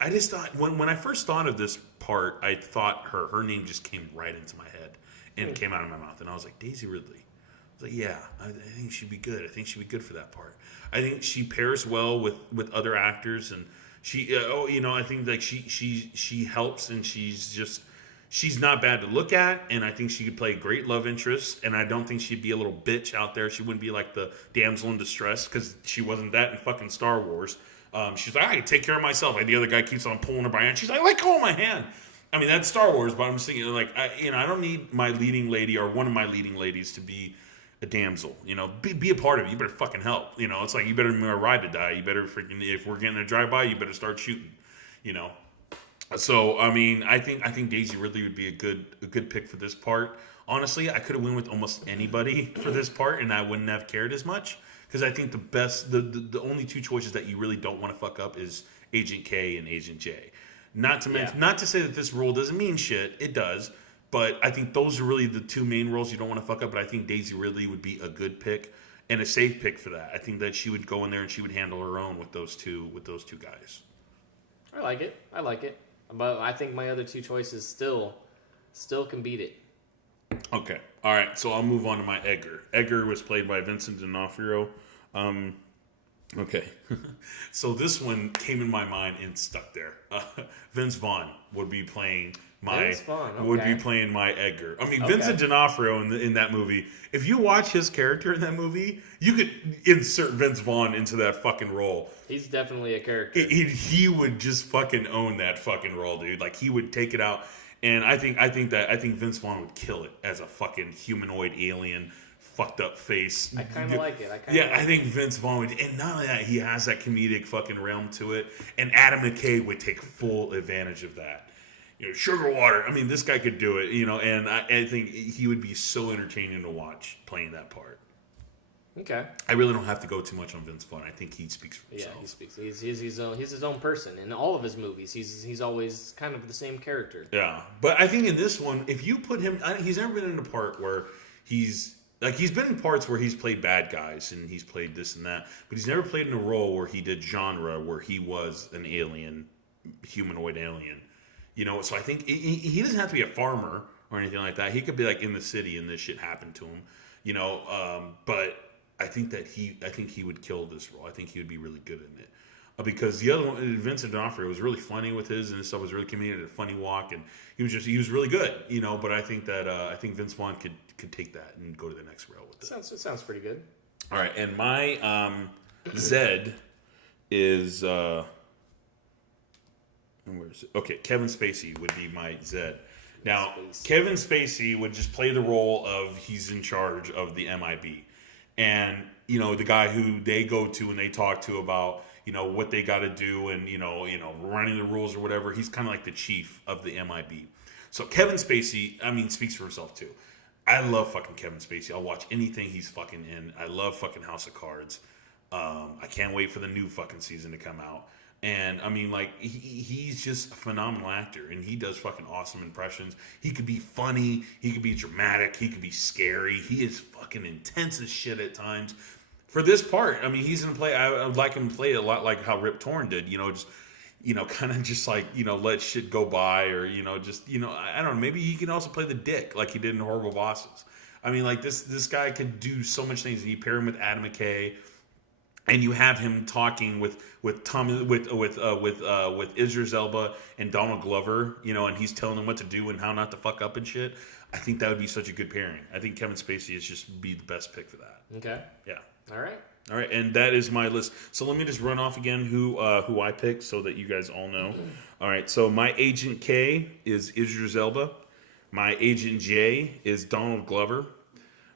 just thought when I first thought of this part, I thought her name just came right into my head and came out of my mouth, and I was like, Daisy Ridley. I was like, yeah, I think she'd be good. I think she'd be good for that part. I think she pairs well with other actors, and she, I think like she helps, and she's not bad to look at, and I think she could play a great love interest, and I don't think she'd be a little bitch out there. She wouldn't be like the damsel in distress, because she wasn't that in fucking Star Wars. She's like, I can take care of myself. And the other guy keeps on pulling her by hand. She's like, let go of my hand. I mean, that's Star Wars, but I'm just thinking, like, I don't need my leading lady or one of my leading ladies to be a damsel. You know, be a part of it. You better fucking help. You know, it's like, you better be a ride to die. You better freaking, if we're getting a drive-by, you better start shooting, you know. So, I mean, I think Daisy Ridley would be a good pick for this part. Honestly, I could have went with almost anybody for this part, and I wouldn't have cared as much. Because I think the only two choices that you really don't want to fuck up is Agent K and Agent J. Not to say that this role doesn't mean shit. It does. But I think those are really the two main roles you don't want to fuck up. But I think Daisy Ridley would be a good pick and a safe pick for that. I think that she would go in there and she would handle her own with those two guys. I like it. But I think my other two choices still can beat it. Okay. All right. So I'll move on to my Edgar. Edgar was played by Vincent D'Onofrio. Okay. So this one came in my mind and stuck there. Vince Vaughn would be playing my Edgar. I mean, Vincent D'Onofrio in that movie. If you watch his character in that movie, you could insert Vince Vaughn into that fucking role. He's definitely a character. He would just fucking own that fucking role, dude. Like, he would take it out. And I think Vince Vaughn would kill it as a fucking humanoid alien, fucked up face. I kind of like it. I think Vince Vaughn would, and not only that, he has that comedic fucking realm to it. And Adam McKay would take full advantage of that. You know, sugar water. I mean, this guy could do it. You know, and I think he would be so entertaining to watch playing that part. Okay. I really don't have to go too much on Vince Vaughn. I think he speaks for himself. Yeah, he speaks. He's his own person in all of his movies. He's always kind of the same character. Yeah, but I think in this one, if you put him, he's never been in a part where he's like he's been in parts where he's played bad guys and he's played this and that, but he's never played in a role where he did genre where he was an alien, humanoid alien. You know, so I think he doesn't have to be a farmer or anything like that. He could be like in the city and this shit happened to him. You know, but I think he would kill this role. I think he would be really good in it. Because the other one, Vincent D'Onofrio, was really funny with his, and his stuff was really comedic, a funny walk, and he was really good, you know. But I think that Vince Vaughn could take that and go to the next rail with it. It sounds pretty good. All right, and my Zed is where is it? Okay, Kevin Spacey would be my Zed. Now, Kevin Spacey would just play the role of he's in charge of the MIB, and you know the guy who they go to and they talk to about, you know, what they got to do and, you know, running the rules or whatever. He's kind of like the chief of the MIB. So Kevin Spacey, I mean, speaks for himself too. I love fucking Kevin Spacey. I'll watch anything he's fucking in. I love fucking House of Cards. I can't wait for the new fucking season to come out. And I mean, like, he's just a phenomenal actor, and he does fucking awesome impressions. He could be funny, he could be dramatic, he could be scary. He is fucking intense as shit at times. For this part, I mean, he's gonna play. I would like him to play a lot like how Rip Torn did. You know, just kind of just like let shit go by, or just I don't know. Maybe he can also play the dick like he did in Horrible Bosses. I mean, like this guy could do so much things. And you pair him with Adam McKay, and you have him talking with Idris Elba and Donald Glover. And he's telling him what to do and how not to fuck up and shit. I think that would be such a good pairing. I think Kevin Spacey is just be the best pick for that. Okay. Yeah. All right, and that is my list. So let me just run off again who I picked so that you guys all know. All right, so my Agent K is Idris Elba. My Agent J is Donald Glover.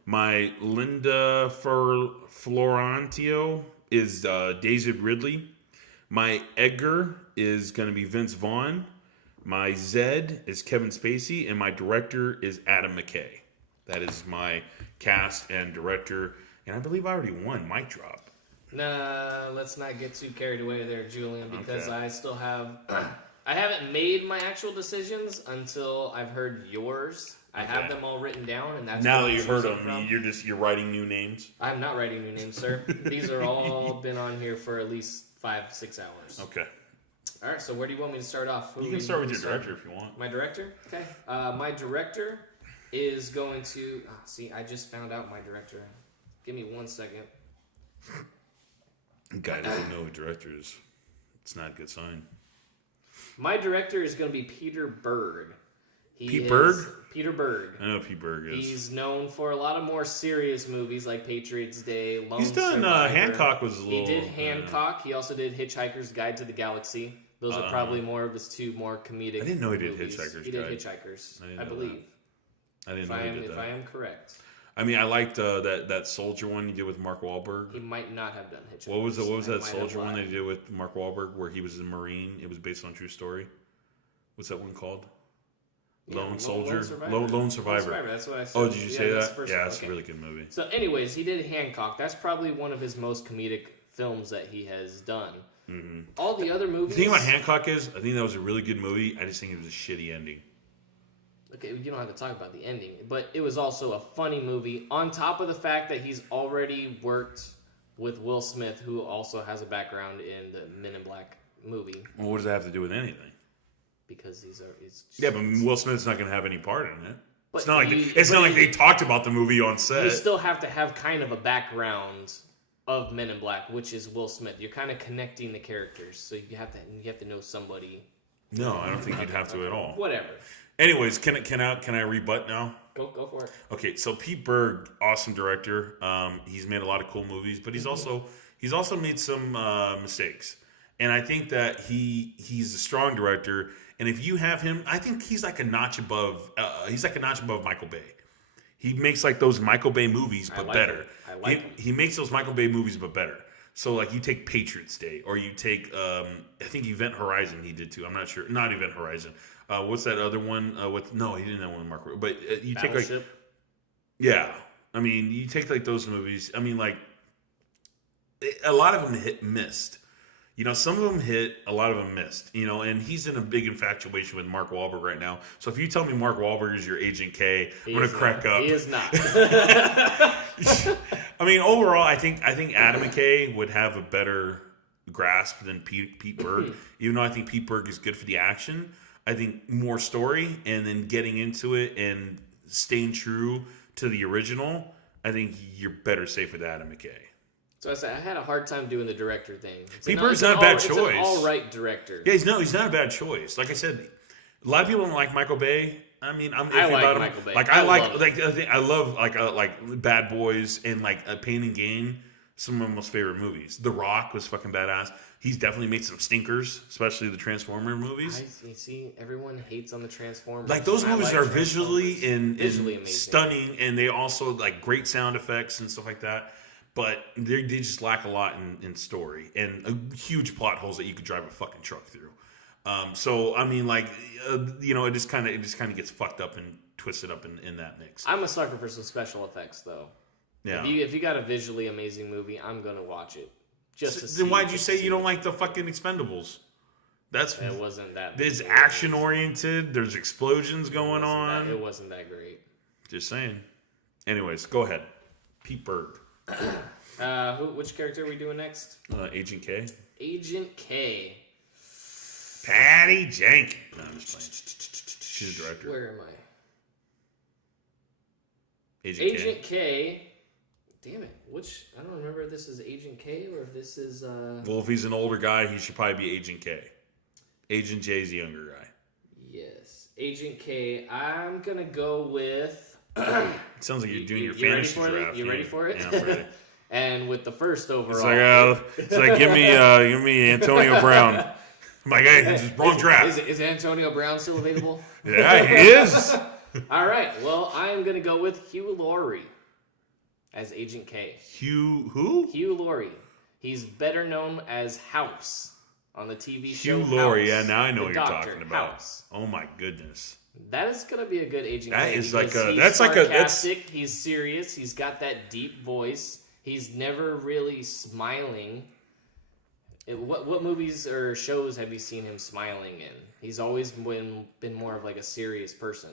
My Linda Florentio is Daisy Ridley. My Edgar is going to be Vince Vaughn. My Zed is Kevin Spacey. And my director is Adam McKay. That is my cast and director. And I believe I already won Mic Drop. Nah, let's not get too carried away there, Julian, because Okay. I still have... I haven't made my actual decisions until I've heard yours. I have them all written down, and that's Now where that I'm you've heard choosing them, from. you're writing new names. I'm not writing new names, sir. These are all been on here for at least 5-6 hours. Okay. All right, so where do you want me to start off? You can start with your director if you want. My director? Okay. My director is going to... see, I just found out my director. Give me 1 second. Guy doesn't know who director is. It's not a good sign. My director is going to be Peter Berg. Pete Berg? Peter Berg. I know who Pete Berg is. He's known for a lot of more serious movies like Patriots Day, Lone He's done Survivor. Hancock was a little... He did Hancock. He also did Hitchhiker's Guide to the Galaxy. Those are probably more of his two more comedic I didn't know he did movies. Hitchhiker's He did Guide. Hitchhikers, I didn't I know believe. I didn't know he did If that. I am correct. I mean, I liked that soldier one you did with Mark Wahlberg. He might not have done Hitchhiker's. What was I that might soldier have one lied. they did with Mark Wahlberg where he was a Marine? It was based on a true story. What's that one called? Yeah, Lone Soldier? Survivor. Lone Survivor. That's what I said. Oh, did you say that's that? the first Yeah, one. that's Okay. a really good movie. So, anyways, he did Hancock. That's probably one of his most comedic films that he has done. Mm-hmm. All the other movies... The thing about Hancock is, I think that was a really good movie. I just think it was a shitty ending. Okay, you don't have to talk about the ending, but it was also a funny movie. On top of the fact that he's already worked with Will Smith, who also has a background in the Men in Black movie, Well, what does that have to do with anything? because he's Yeah, but Will Smith's not going to have any part in it. But It's not like you- it's not but like you- they talked about the movie on set. you still have to have kind of a background of Men in Black, which is Will Smith. You're kind of connecting the characters, so you have to know somebody. No, I don't think you'd have to at all. Whatever. Anyways, can I rebut now? Go for it. Okay, so Pete Berg, awesome director. He's made a lot of cool movies, but he's also made some mistakes. And I think that he's a strong director. And if you have him, I think he's like a notch above. He's like a notch above Michael Bay. He makes like those Michael Bay movies, but better. I like him. He makes those Michael Bay movies, but better. So like you take Patriots Day, or you take I think Event Horizon. He did too. I'm not sure. Not Event Horizon. What's that other one? No, he didn't have one with Mark. But you take like Battleship. yeah. I mean, you take like those movies. I mean, like a lot of them missed. Some of them hit, a lot of them missed. And he's in a big infatuation with Mark Wahlberg right now. So if you tell me Mark Wahlberg is your Agent K, I'm gonna crack up. He is not. I mean, overall, I think Adam McKay would have a better grasp than Pete Berg. Even though I think Pete Berg is good for the action, I think more story and then getting into it and staying true to the original. I think you're better safe with Adam McKay. So I had a hard time doing the director thing. Pete Berg's not a bad choice. It's an all-right director. Yeah, he's not a bad choice. Like I said, a lot of people don't like Michael Bay. I mean, I'm iffy about him. Michael Bay. Like I love like Bad Boys and like Pain and Gain. Some of my most favorite movies. The Rock was fucking badass. He's definitely made some stinkers, especially the Transformer movies. I see. Everyone hates on the Transformers. Like those movies are visually amazing, stunning, and they also like great sound effects and stuff like that. But they just lack a lot in story and huge plot holes that you could drive a fucking truck through. So I mean, like, it just kind of gets fucked up and twisted up in that mix. I'm a sucker for some special effects, though. Yeah. If you got a visually amazing movie, I'm gonna watch it. Then why'd you say you don't like the fucking Expendables? It wasn't that. It's action oriented. There's explosions going on. It wasn't that great. Just saying. Anyways, go ahead. Pete Berg. Which character are we doing next? Agent K. Agent K. Patty Jenkins. No, I'm just playing. She's a director. Where am I? Agent K. Damn it. I don't remember if this is Agent K or if this is... Well, if he's an older guy, he should probably be Agent K. Agent J's the younger guy. Yes. Agent K. I'm going to go with... It sounds like you're doing your fantasy draft. You ready for it? Yeah, I'm ready. And with the first overall... It's like give me Antonio Brown. I'm like, hey, this is wrong draft. Is Antonio Brown still available? Yeah, he is. All right. Well, I'm going to go with Hugh Laurie as Agent K. Who? Hugh Laurie. He's better known as House on the TV show Hugh Laurie, House. Yeah, now I know what you're Doctor, talking about. House. Oh my goodness. That is going to be a good Agent That K. is like a... He's That's like a... sarcastic, he's serious, he's got that deep voice. He's never really smiling. What movies or shows have you seen him smiling in? He's always been more of like a serious person.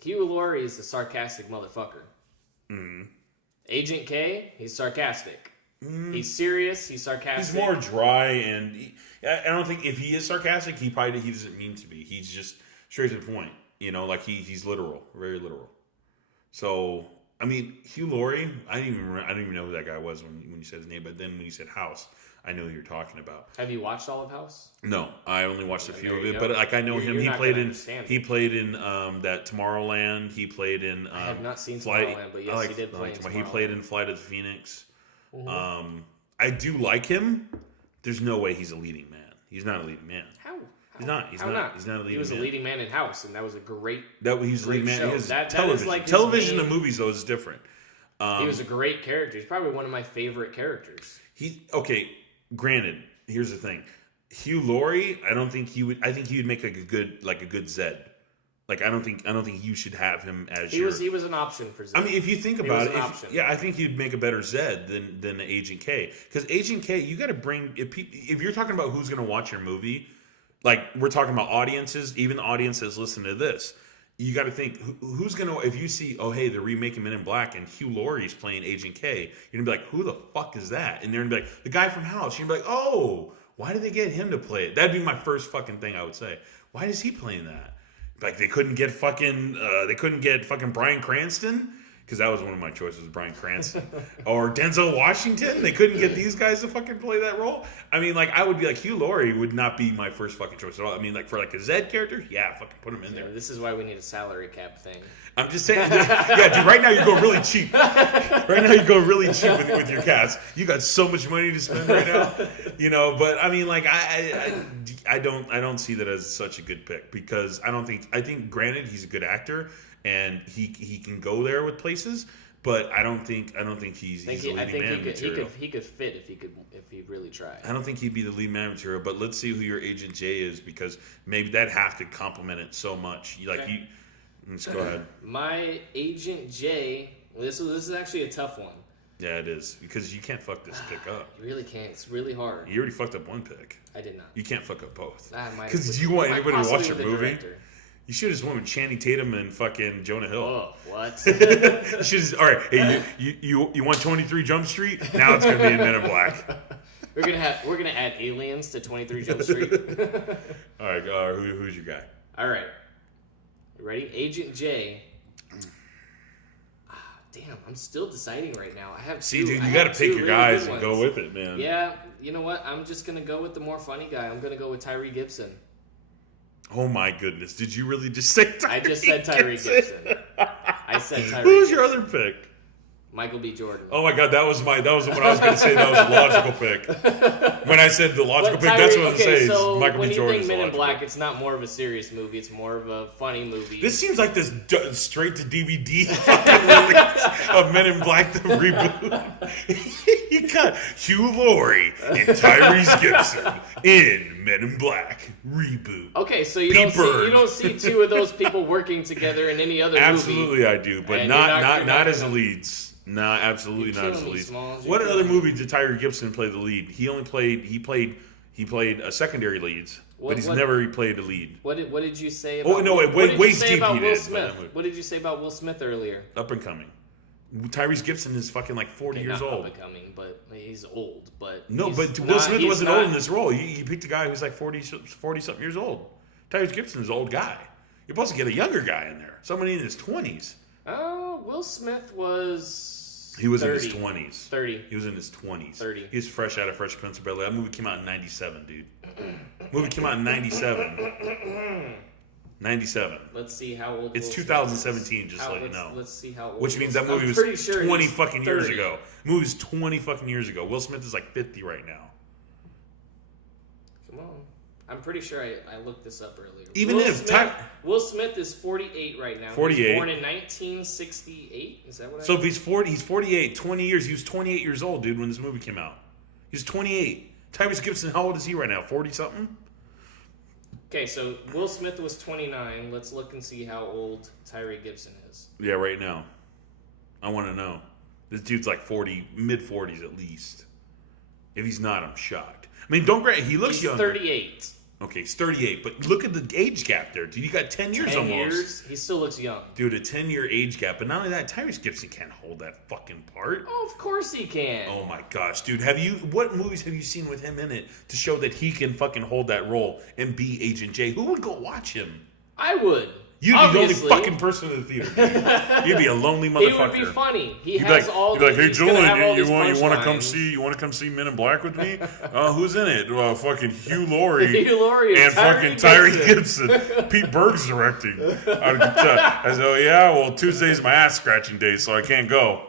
Hugh Laurie is the sarcastic motherfucker. Mm. Agent K, he's sarcastic. He's serious, he's sarcastic. He's more dry, and I don't think if he is sarcastic, he doesn't mean to be. He's just straight to the point. Like he's literal, very literal. So... I mean, Hugh Laurie, I didn't even know who that guy was when you said his name, but then when you said House, I know who you're talking about. Have you watched all of House? No, I only watched a few of it, but like I know him. He played in that Tomorrowland. He played in I have not seen Tomorrowland, but yes, he did play in Tomorrowland. He played in Flight of the Phoenix. Mm-hmm. I do like him. There's no way he's a leading man. He's not a leading man. How? He's not. He's not a leading man. He was a leading man in House, and that was a great. He's a leading man. Show. Television. Like television and movies though is different. He was a great character. He's probably one of my favorite characters. Granted, here's the thing. Hugh Laurie, I think he would make like a good Zed. Like I don't think you should have him as he was an option for Zed. I mean, if you think about it, I think he'd make a better Zed than Agent K. Because Agent K, you got to bring if you're talking about who's going to watch your movie, like we're talking about audiences, even the audiences listen to this. You got to think who's gonna if you see they're remaking Men in Black and Hugh Laurie's playing Agent K, you're gonna be like, who the fuck is that? And they're gonna be like, the guy from House. You're gonna be like, oh, why did they get him to play it? That'd be my first fucking thing I would say. Why is he playing that? Like they couldn't get fucking Bryan Cranston. Because that was one of my choices, Bryan Cranston. Or Denzel Washington. They couldn't get these guys to fucking play that role. I mean, like, I would be like, Hugh Laurie would not be my first fucking choice at all. I mean, like, for like a Zed character, yeah, fucking put him in there. This is why we need a salary cap thing. I'm just saying, yeah, dude, right now you're going really cheap. Right now you're going really cheap with your cast. You got so much money to spend right now. But I mean, like, I don't see that as such a good pick because I think granted, he's a good actor. And he can go there with places, but I don't think he's the leading man material. He could fit if he really tried. I don't think he'd be the lead man material, but let's see who your Agent J is because maybe that have to complement it so much. Let's go ahead. My Agent J. This is actually a tough one. Yeah, it is. Because you can't fuck this pick up. You really can't. It's really hard. You already fucked up one pick. I did not. You can't fuck up both. Because you want anybody to watch your movie? Director. You should have just went with Channing Tatum and fucking Jonah Hill. Oh, what? You should all right, hey, you want 23 Jump Street? Now it's going to be in Men in Black. We're gonna add aliens to 23 Jump Street. All right, who's your guy? All right. You ready? Agent J. Damn, I'm still deciding right now. I have two. See, dude, you got to pick your guys and go with it, man. Yeah, you know what? I'm just going to go with the more funny guy. I'm going to go with Tyree Gibson. Oh, my goodness. Did you really just say Tyree I just said Tyree Gibson. I said Tyree Who's Gibson. your other pick? Michael B. Jordan. Oh my God, that was what I was going to say. That was a logical pick. When I said the logical pick, that's what I'm saying. So Michael when B. you Jordan's think Men in Black, it's not more of a serious movie. It's more of a funny movie. This seems like this straight to DVD fucking release of Men in Black the reboot. You got Hugh Laurie and Tyrese Gibson in Men in Black reboot. Okay, so you don't see two of those people working together in any other movie. Absolutely, I do, but not as leads. Nah, absolutely not as a lead. What other movie did Tyree Gibson play the lead? He played a secondary leads, but he's never played a lead. What did you say about? Oh no, what did you say about Will did, Smith? What did you say about Will Smith earlier? Up and coming. Tyrese Gibson is fucking like 40 years old. Up and coming, but he's old. But no, but Will Smith wasn't old in this role. You picked a guy who's like 40 something years old. Tyrese Gibson is an old guy. You're supposed to get a younger guy in there, somebody in his 20s. Oh, Will Smith was. He was 30. in his 20s. 30. He was in his 20s. 30. He was fresh out of Fresh Prince of Bel-Air. That movie came out in 97, dude. Movie came out in 97. 97. Let's see how old. It's 2017, just so you know. Let's see how old. Which means that movie was 20 fucking years ago. The movie was 20 fucking years ago. Will Smith is like 50 right now. Come on. I'm pretty sure I looked this up earlier. Even Will Smith is 48 right now. 48. He was born in 1968. Is that what I So if he's 40, he's 48, 20 years. He was 28 years old, dude, when this movie came out. He's 28. Tyrese Gibson, how old is he right now? 40-something? Okay, so Will Smith was 29. Let's look and see how old Tyree Gibson is. Yeah, right now. I want to know. This dude's like 40, mid-40s at least. If he's not, I'm shocked. I mean, he looks He's younger. 38. Okay, he's 38, but look at the age gap there, dude. You got 10 years 10 almost. years? He still looks young. Dude, a 10-year age gap. But not only that, Tyrese Gibson can't hold that fucking part. Oh, of course he can. Oh my gosh, dude. What movies have you seen with him in it to show that he can fucking hold that role and be Agent J? Who would go watch him? I would. You'd be the only fucking person in the theater. You'd be a lonely motherfucker. He would be funny. He has all the. Hey, Julian, you want to come see? You want to come see Men in Black with me? Who's in it? Fucking Hugh Laurie. Hugh Laurie and fucking Tyree Gibson. Pete Berg's directing. I said, oh yeah, well Tuesday's my ass scratching day, so I can't go.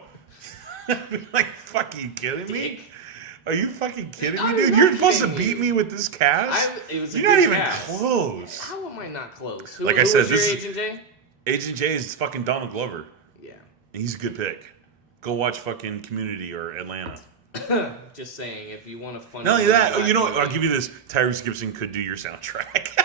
Like, fucking kidding me? Are you fucking kidding me, dude? You're supposed to beat me with this cast? You're not even close. How am I not close? Like I said, this is Agent J? Agent J is fucking Donald Glover. Yeah. And he's a good pick. Go watch fucking Community or Atlanta. Just saying, if you want a funny... Not only that, you know what? I'll give you this. Tyrese Gibson could do your soundtrack.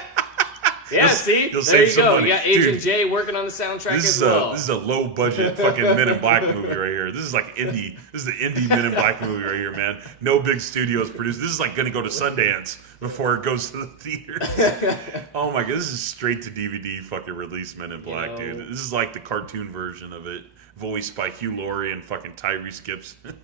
Yeah, see? You'll there you go. Money. You got Agent J working on the soundtrack as well. This is a low-budget fucking Men in Black movie right here. This is like indie. This is the indie Men in Black movie right here, man. No big studios produced. This is like going to go to Sundance before it goes to the theater. Oh my god, this is straight to DVD fucking release Men in Black, dude. This is like the cartoon version of it, voiced by Hugh Laurie and fucking Tyrese Gibson.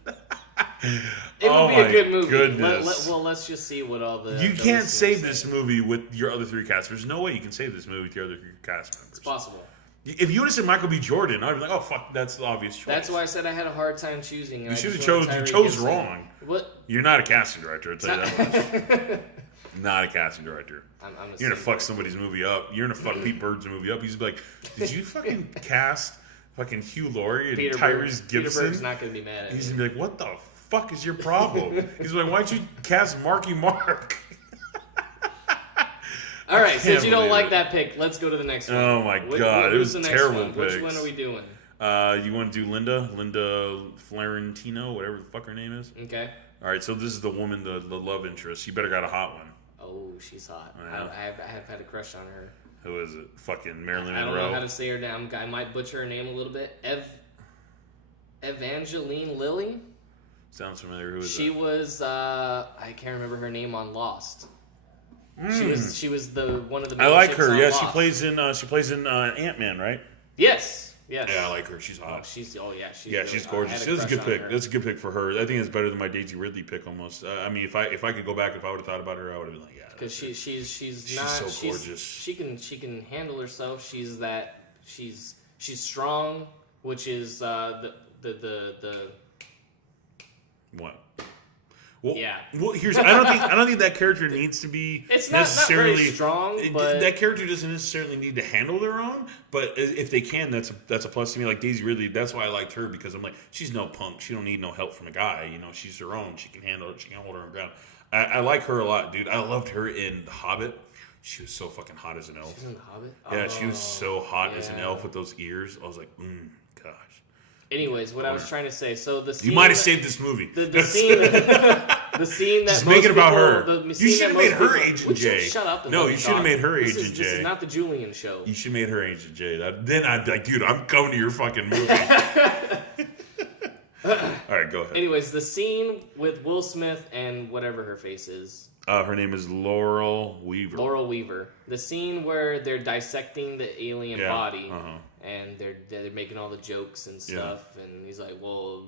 It would be a good movie. Goodness. Let's just see what all the... You can't save this movie with your other three cast. There's no way you can save this movie with your other three cast members. It's possible. If you would have said Michael B. Jordan, I'd be like, oh, fuck, that's the obvious choice. That's why I said I had a hard time choosing. You should have chose... You chose wrong. What? You're not a casting director, I'll tell you that much. Not a casting director. You're going to fuck somebody's movie up. You're going to fuck Pete Bird's movie up. He's going to be like, did you fucking cast fucking Hugh Laurie and Tyrese Gibson? Peter Bird's not going to be mad at me. He's going to be like, what the fuck is your problem? He's like, why'd you cast Marky Mark? All right, since you don't like that pick, let's go to the next one. Oh my god, it was a terrible pick. Which one are we doing? You want to do Linda Florentino, whatever the fuck her name is? Okay. All right, so this is the woman, the love interest. You better got a hot one. Oh, she's hot. Yeah. I have had a crush on her. Who is it? Fucking Marilyn Monroe. I don't know how to say her name. I might butcher her name a little bit. Evangeline Lilly? Sounds familiar. Who is She that? was I can't remember her name on Lost. She was the one of the main I like chicks her. on Yeah, Lost. she plays in Ant-Man, right? Yes. Yeah, I like her. She's hot. She's Yeah, she's gorgeous. That's a good pick. That's a good pick for her. I think it's better than my Daisy Ridley pick almost. I mean, if I could go back, if I would have thought about her, I would have been like, yeah. Because she's not so gorgeous. She can handle herself. She's strong, which is the What? Well, yeah. Well, here's I don't think that character needs to be It's not necessarily very strong, but that character doesn't necessarily need to handle their own. But if they can, that's a plus to me. Like Daisy Ridley, that's why I liked her because I'm like, she's no punk. She don't need no help from a guy. You know, she's her own. She can handle it. She can hold her own ground. I like her a lot, dude. I loved her in The Hobbit. She was so fucking hot as an elf. She's in The Hobbit. Yeah, she was so hot as an elf with those ears. I was like, gosh. Anyways, what I was trying to say. So the scene You might have saved this movie. The scene. The scene that just make it about people, her. You should have made her Agent J. Shut up. No, you should have made her Agent J. This is not the Julian show. You should have made her Agent J. Then I'd be like, dude, I'm coming to your fucking movie. All right, go ahead. Anyways, the scene with Will Smith and whatever her face is. Her name is Laurel Weaver. Laurel Weaver. The scene where they're dissecting the alien body, and they're making all the jokes and stuff, and he's like, "Well,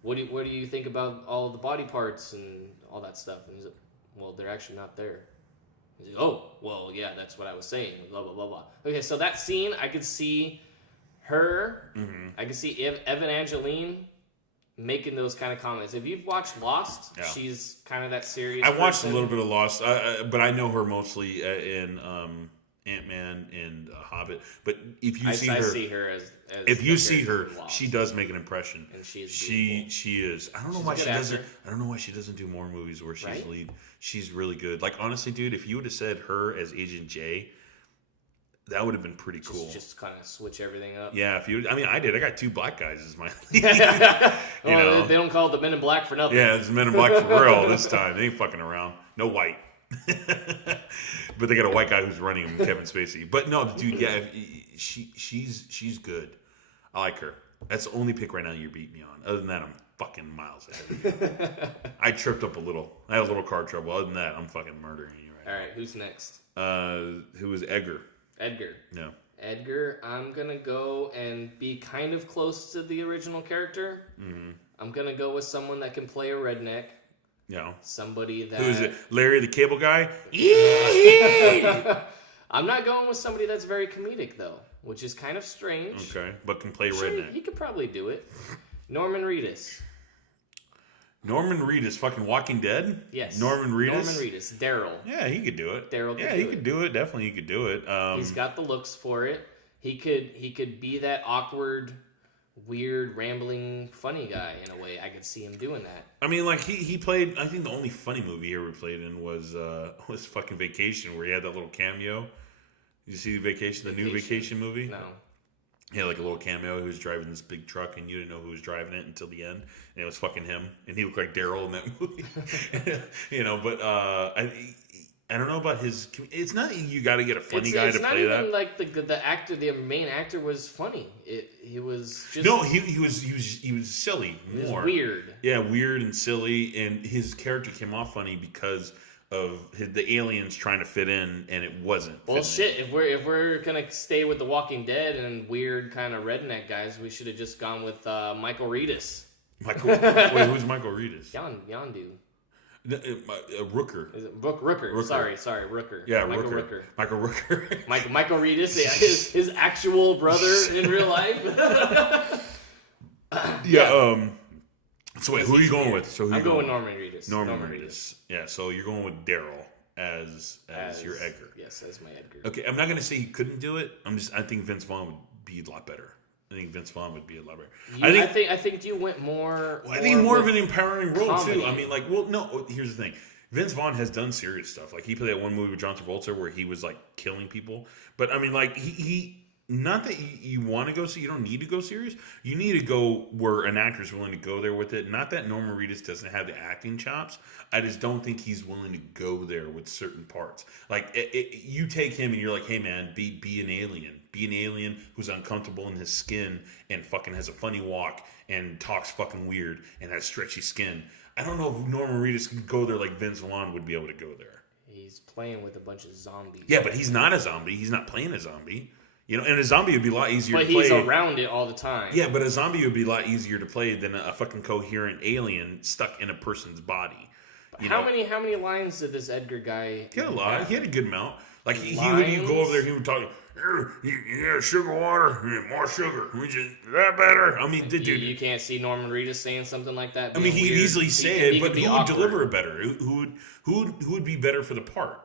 what do you think about all of the body parts and all that stuff?" And he's like, "Well, they're actually not there." He's like, "Oh, well, yeah, that's what I was saying." Blah blah blah blah. Okay, so that scene, I could see her. Mm-hmm. I could see Evan Angeline making those kind of comments. If you've watched Lost, she's kind of that serious. I watched a little bit of Lost, but I know her mostly in Ant-Man and Hobbit. But if you see her as if you see her, she does make an impression. And she is. I don't know why she doesn't. I don't know why she doesn't do more movies where she's lead. She's really good. Like honestly, dude, if you would have said her as Agent J, that would have been pretty cool. Just kind of switch everything up. Yeah, I did. I got two black guys as my lead. They don't call it the Men in Black for nothing. Yeah, it's Men in Black for real this time. They ain't fucking around. No white. But they got a white guy who's running him, Kevin Spacey. But no, dude, yeah, she's good. I like her. That's the only pick right now you're beating me on. Other than that, I'm fucking miles ahead of you. I tripped up a little. I had a little car trouble. Other than that, I'm fucking murdering you right now. All right, who's next? Who is Edgar? No. Edgar, I'm going to go and be kind of close to the original character. Mm-hmm. I'm going to go with someone that can play a redneck. Yeah. Somebody that... Who is it? Larry the Cable Guy? I'm not going with somebody that's very comedic, though, which is kind of strange. Okay, but can play redneck. He could probably do it. Norman Reedus. Norman Reedus, fucking Walking Dead? Yes. Norman Reedus? Norman Reedus. Daryl. Yeah, he could do it. Daryl could he could do it. Definitely he could do it. He's got the looks for it. He could be that awkward, weird, rambling, funny guy in a way. I could see him doing that. I mean, like, he played, I think the only funny movie he ever played in was fucking Vacation, where he had that little cameo. Did you see the new Vacation movie? No. He had like a little cameo. He was driving this big truck, and you didn't know who was driving it until the end, and it was fucking him. And he looked like Daryl in that movie, But I don't know about his. It's not you got to get a funny guy to play that. It's not even like the actor. The main actor was funny. He was just he was silly. More was weird. Yeah, weird and silly, and his character came off funny because of the aliens trying to fit in, and it wasn't. Well, shit. If we're gonna stay with The Walking Dead and weird kind of redneck guys, we should have just gone with Michael Reedus. Wait, who's Michael Reedus? Yondu. Rooker. Is it Rooker? Sorry, Rooker. Yeah, Rooker. Michael Rooker. Michael Reedus, his actual brother in real life. So wait, who are you going with? I'm going with Norman Reedus. Norman Reedus. Yeah, so you're going with Daryl as your Edgar. Yes, as my Edgar. Okay, I'm not going to say he couldn't do it. I think Vince Vaughn would be a lot better. I think I think you went more. Well, I think more of an empowering role comedy. Too. I mean, no. Here's the thing: Vince Vaughn has done serious stuff. Like he played that one movie with John Travolta where he was like killing people. But I mean, like not that you want to go, so you don't need to go serious. You need to go where an actor's willing to go there with it. Not that Norman Reedus doesn't have the acting chops. I just don't think he's willing to go there with certain parts. Like, you take him and you're like, hey, man, be an alien. Be an alien who's uncomfortable in his skin and fucking has a funny walk and talks fucking weird and has stretchy skin. I don't know if Norman Reedus can go there like Vince Vaughn would be able to go there. He's playing with a bunch of zombies. Yeah, but he's not a zombie. He's not playing a zombie. You know, and a zombie would be a lot easier to play. But he's around it all the time. Yeah, but a zombie would be a lot easier to play than a fucking coherent alien stuck in a person's body. How many lines did this Edgar guy? He had a lot. He had a good amount. Like he would go over there, he would talk. Yeah, sugar water, more sugar. That better. I mean, dude, you can't see Norman Reedus saying something like that. I mean, he could easily say it, but who would deliver it better? Who would be better for the part?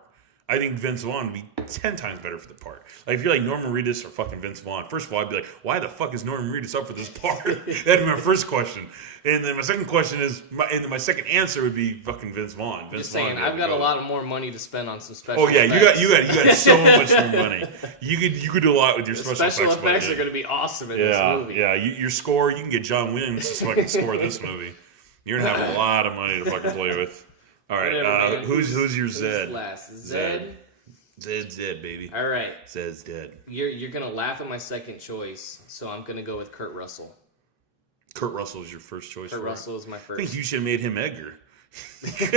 I think Vince Vaughn would be 10 times better for the part. Like, if you're like Norman Reedus or fucking Vince Vaughn, first of all, I'd be like, why the fuck is Norman Reedus up for this part? That'd be my first question. And then my second question is, my second answer would be fucking Vince Vaughn. Just saying, I've got a lot of more money to spend on some special effects. you got so much more money. You could do a lot with your special effects. Special effects are going to be awesome in this movie. Yeah, your score, you can get John Williams to fucking score this movie. You're going to have a lot of money to fucking play with. All right, who's your Zed? Who's last? Zed? Zed's dead, baby. All right. Zed's dead. You're going to laugh at my second choice, so I'm going to go with Kurt Russell. Kurt Russell is your first choice. Kurt Russell is my first. I think you should have made him Edgar. You could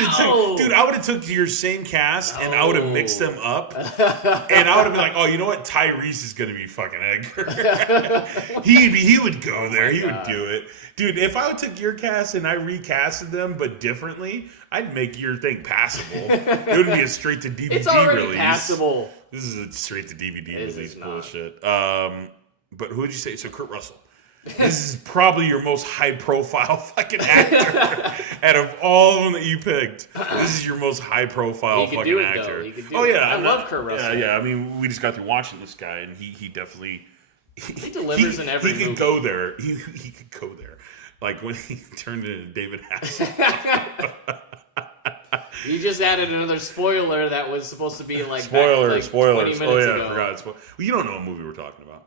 have dude, I would have took your same cast and I would have mixed them up. And I would have been like, oh, you know what? Tyrese is going to be fucking Edgar. he would go there. He would do it. Dude, if I would took your cast and I recasted them but differently, I'd make your thing passable. It wouldn't be a straight to DVD it's already release. Passable. This is a straight to DVD release not. bullshit. But who would you say? So Kurt Russell. This is probably your most high-profile fucking actor out of all of them that you picked. This is your most high-profile fucking actor. I love Kurt Russell. Yeah. I mean, we just got through watching this guy, and he definitely he delivers in every movie. He could go there. He could go there. Like when he turned into David Hasselhoff. You just added another spoiler that was supposed to be like spoilers. 20 minutes ago. I forgot. Well, you don't know what movie we're talking about.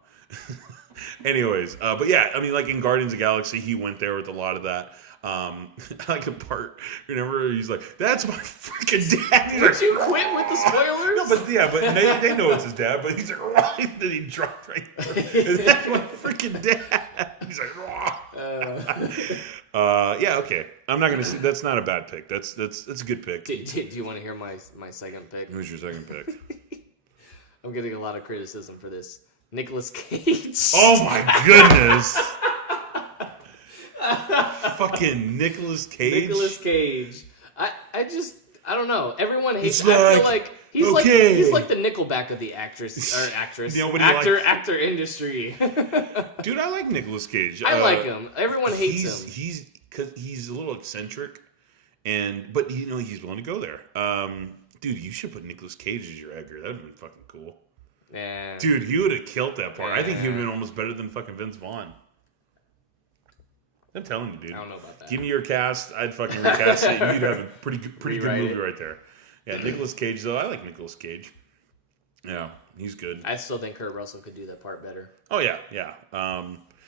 Anyways, but yeah, I mean, like in Guardians of the Galaxy, he went there with a lot of that. I like a part, remember, he's like, that's my freaking dad. Did you quit with the spoilers? No, but they know it's his dad, but he's like, right, then he dropped right there. That's my freaking dad. He's like, yeah, okay. I'm not going to say, that's not a bad pick. That's a good pick. Do you want to hear my second pick? Who's your second pick? I'm getting a lot of criticism for this. Nicolas Cage. Oh my goodness. Fucking Nicolas Cage. Nicolas Cage. I don't know. Everyone hates him. I feel like he's like the Nickelback of the actor industry. Dude, I like Nicolas Cage. I like him. Everyone hates him. He's a little eccentric, but you know he's willing to go there. Dude, you should put Nicolas Cage as your Edgar. That'd have been fucking cool. Yeah. Dude, he would have killed that part. I think he would have been almost better than fucking Vince Vaughn. I'm telling you, dude. I don't know about that. Give me your cast. I'd fucking recast it. You'd have a pretty good movie right there. Yeah, Nicolas Cage, though. I like Nicolas Cage. Yeah, he's good. I still think Kurt Russell could do that part better. Oh, yeah.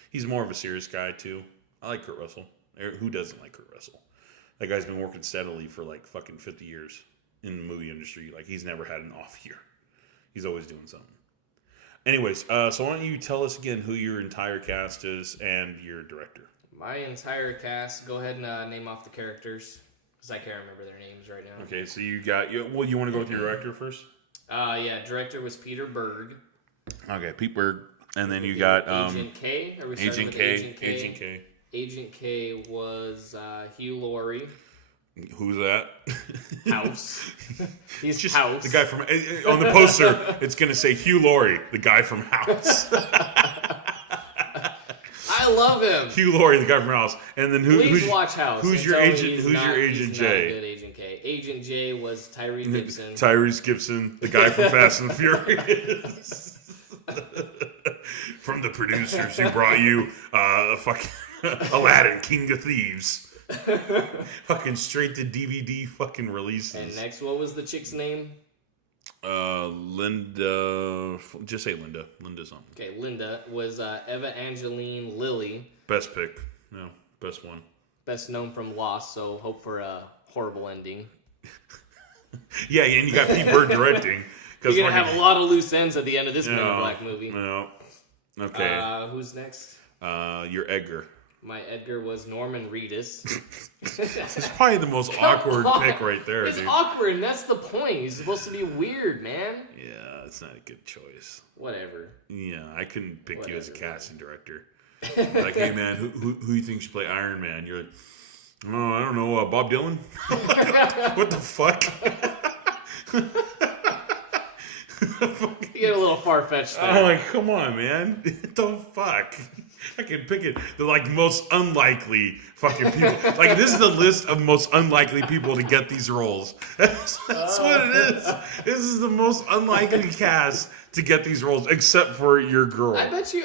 He's more of a serious guy, too. I like Kurt Russell. Who doesn't like Kurt Russell? That guy's been working steadily for like fucking 50 years in the movie industry. Like, he's never had an off year. He's always doing something. Anyways, so why don't you tell us again who your entire cast is and your director? My entire cast. Go ahead and name off the characters because I can't remember their names right now. Okay, so you want to go with your director first? Yeah, director was Peter Berg. Okay, Pete Berg, and then you got Agent K. Agent K. Agent K was Hugh Laurie. Who's that? House. He's just House. The guy from on the poster. It's gonna say Hugh Laurie, the guy from House. I love him. Hugh Laurie, the guy from House, and then who's watch House? Who's your agent? Who's your Agent J? Not a good Agent K. Agent J was Tyrese Gibson. Tyrese Gibson, the guy from Fast and Furious. From the producers who brought you fucking Aladdin, King of Thieves. Fucking straight to DVD fucking releases. And next, what was the chick's name? The Linda. Just say Linda. Linda something. Okay, Linda was Eva Angeline Lilly. Best pick. No, best one. Best known from Lost, so hope for a horrible ending. Yeah, and you got Pete Bird directing. You're going to have a lot of loose ends at the end of this Men in Black movie. No. Okay. Who's next? Your Edgar. My Edgar was Norman Reedus. It's probably the most awkward pick right there, it's dude. It's awkward, and that's the point. He's supposed to be weird, man. Yeah, it's not a good choice. Whatever. Yeah, I couldn't pick you as a casting director. Like, hey, man, who you think should play Iron Man? You're like, oh, I don't know, Bob Dylan? What the fuck? You get a little far-fetched there. I'm like, come on, man. What the fuck? I can pick it. The most unlikely fucking people. Like, this is the list of most unlikely people to get these roles. That's what it is. This is the most unlikely cast to get these roles, except for your girl. I bet you.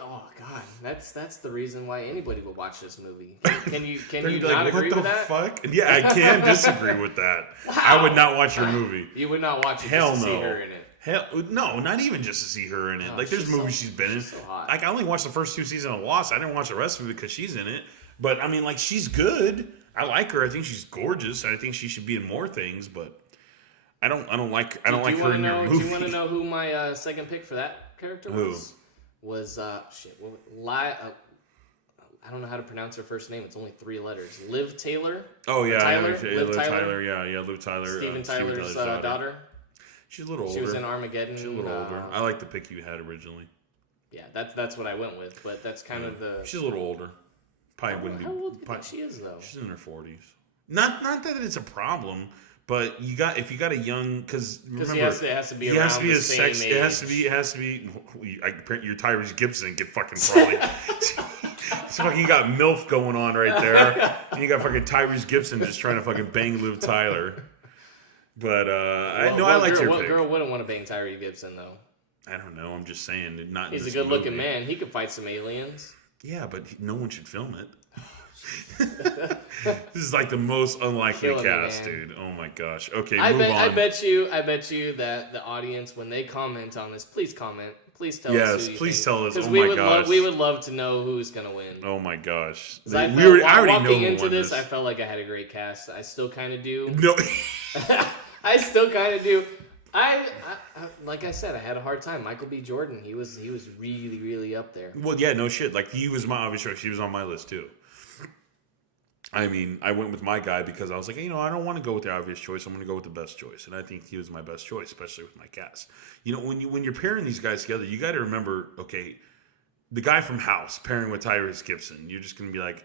Oh God, that's the reason why anybody would watch this movie. Can you not agree with that? What the fuck? Yeah, I can disagree with that. Wow. I would not watch your movie. You would not watch it Hell just to see no. her in it. Hell, no, not even just to see her in it. Like, there's movies she's been in. So hot. Like, I only watched the first 2 seasons of Lost. I didn't watch the rest of it because she's in it. But, I mean, like, she's good. I like her. I think she's gorgeous. I think she should be in more things, but I don't like her in your movie. Do you want to know who my second pick for that character was? Was I don't know how to pronounce her first name. It's only 3 letters. Liv Taylor. Oh yeah, Tyler. Liv Tyler. Yeah, Liv Tyler. Steven Tyler's daughter. She's a little older. She was in Armageddon. She's a little older. I like the pick you had originally. Yeah, that's what I went with, but that's kind of the. She's a little older. Probably wouldn't be. How old do you think she is though? She's in her 40s. Not that it's a problem, but if you got a young, because remember it has to be around the same age. It has to be. Your Tyrese Gibson get fucking probably. So fucking you got MILF going on right there, and you got fucking Tyrese Gibson just trying to fucking bang Liv Tyler. But I like your pick. What girl wouldn't want to bang Tyrese Gibson though? I don't know. I'm just saying. He's a good-looking man. He could fight some aliens. Yeah, but no one should film it. This is like the most unlikely cast, dude. Oh my gosh. Okay, move on. I bet you that the audience, when they comment on this, please comment. Please tell us. Yes, please tell us. Oh my gosh. We would love to know who's gonna win. Oh my gosh. I already know into this, I felt like I had a great cast. I still kind of do. No. I still kind of do. I like I said, I had a hard time. Michael B. Jordan, he was really, really up there. Well, yeah, no shit. Like, he was my obvious choice. He was on my list too. I mean, I went with my guy because I was like, I don't want to go with the obvious choice. I'm going to go with the best choice, and I think he was my best choice, especially with my cast. When you're pairing these guys together, you got to remember, okay, the guy from House pairing with Tyrese Gibson. You're just going to be like,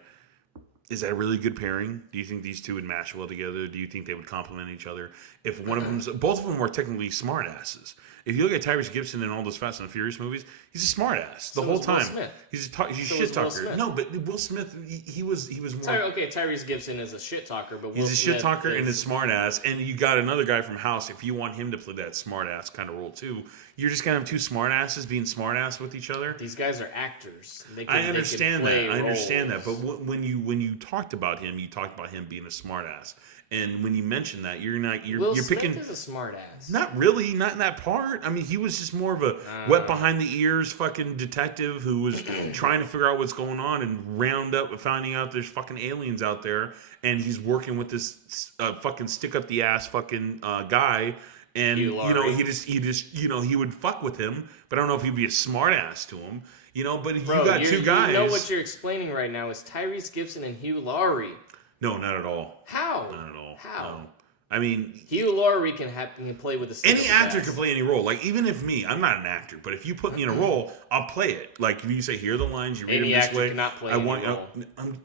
is that a really good pairing? Do you think these two would mash well together? Do you think they would complement each other? If one of them, both of them are technically smart asses. If you look at Tyrese Gibson in all those Fast and Furious movies, he's a smart ass the whole time. He's a shit talker. No, but Will Smith, he was more. Tyrese Gibson is a shit talker, but he's a shit talker and a smart ass. And you got another guy from House. If you want him to play that smart ass kind of role too, you're just gonna have 2 smart asses being smart ass with each other. These guys are actors. I understand that. But when you talked about him, you talked about him being a smart ass. And when you mention that, you're picking. Will Smith is a smart ass. Not really, not in that part. I mean, he was just more of a wet behind the ears fucking detective who was trying to figure out what's going on and finding out there's fucking aliens out there, and he's working with this fucking stick up the ass fucking guy, and he would fuck with him, but I don't know if he'd be a smart ass to him. But if you got 2 guys. What you're explaining right now is Tyrese Gibson and Hugh Laurie. No, not at all. How? Not at all. How? No. I mean, Hugh Laurie can play with the any actor can play any role. Like, even if I'm not an actor, but if you put me in a role, I'll play it. Like, if you say, here are the lines, you read them this way. Cannot play any role.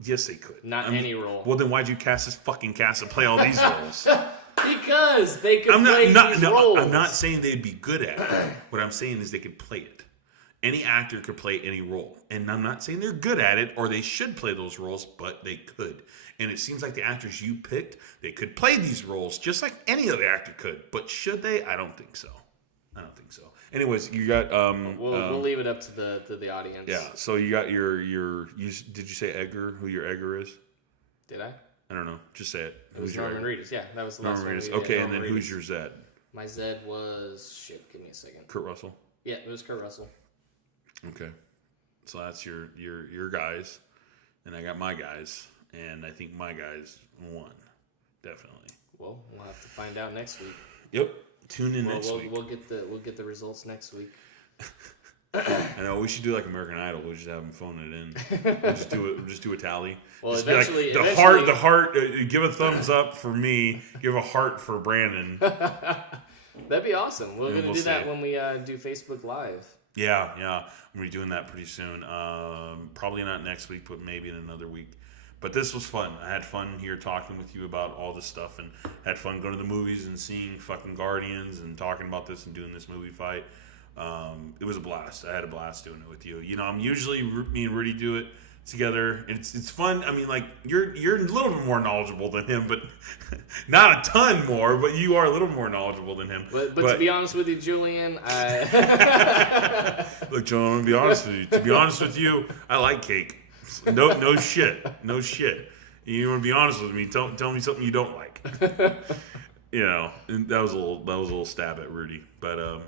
Yes, they could. Any role. Well, then why'd you cast this fucking cast and play all these roles? Because they could play these roles. I'm not saying they'd be good at it. What I'm saying is they could play it. Any actor could play any role. And I'm not saying they're good at it or they should play those roles, but they could. And it seems like the actors you picked, they could play these roles just like any other actor could. But should they? I don't think so. Anyways, you got... We'll leave it up to the audience. Yeah, so you got your did you say Edgar, who your Edgar is? Did I? I don't know. Just say it. It was Norman Reedus. Yeah, that was the last one. Okay, and then who's your Zed? My Zed was shit. Give me a second. Kurt Russell. Yeah, it was Kurt Russell. Okay, so that's your guys, and I got my guys, and I think my guys won, definitely. Well, we'll have to find out next week. Yep. Tune in next week. We'll get the results next week. I know we should do like American Idol. We should have them phone it in. We'll just do a tally. Well, just eventually, be like, the heart. Give a thumbs up for me. Give a heart for Brandon. That'd be awesome. We're gonna do that when we do Facebook Live. Yeah. I'm gonna be doing that pretty soon. Probably not next week, but maybe in another week. But this was fun. I had fun here talking with you about all this stuff, and had fun going to the movies and seeing fucking Guardians and talking about this and doing this movie fight. It was a blast. I had a blast doing it with you. You know, I'm usually me and Rudy do it together. It's fun. I mean, like you're a little bit more knowledgeable than him, but not a ton more. But you are a little more knowledgeable than him. But to be honest with you, Julian, look, John. I'm gonna be honest with you. To be honest with you, I like cake. No shit. You want to be honest with me? Tell me something you don't like. You know, and that was a little stab at Rudy, but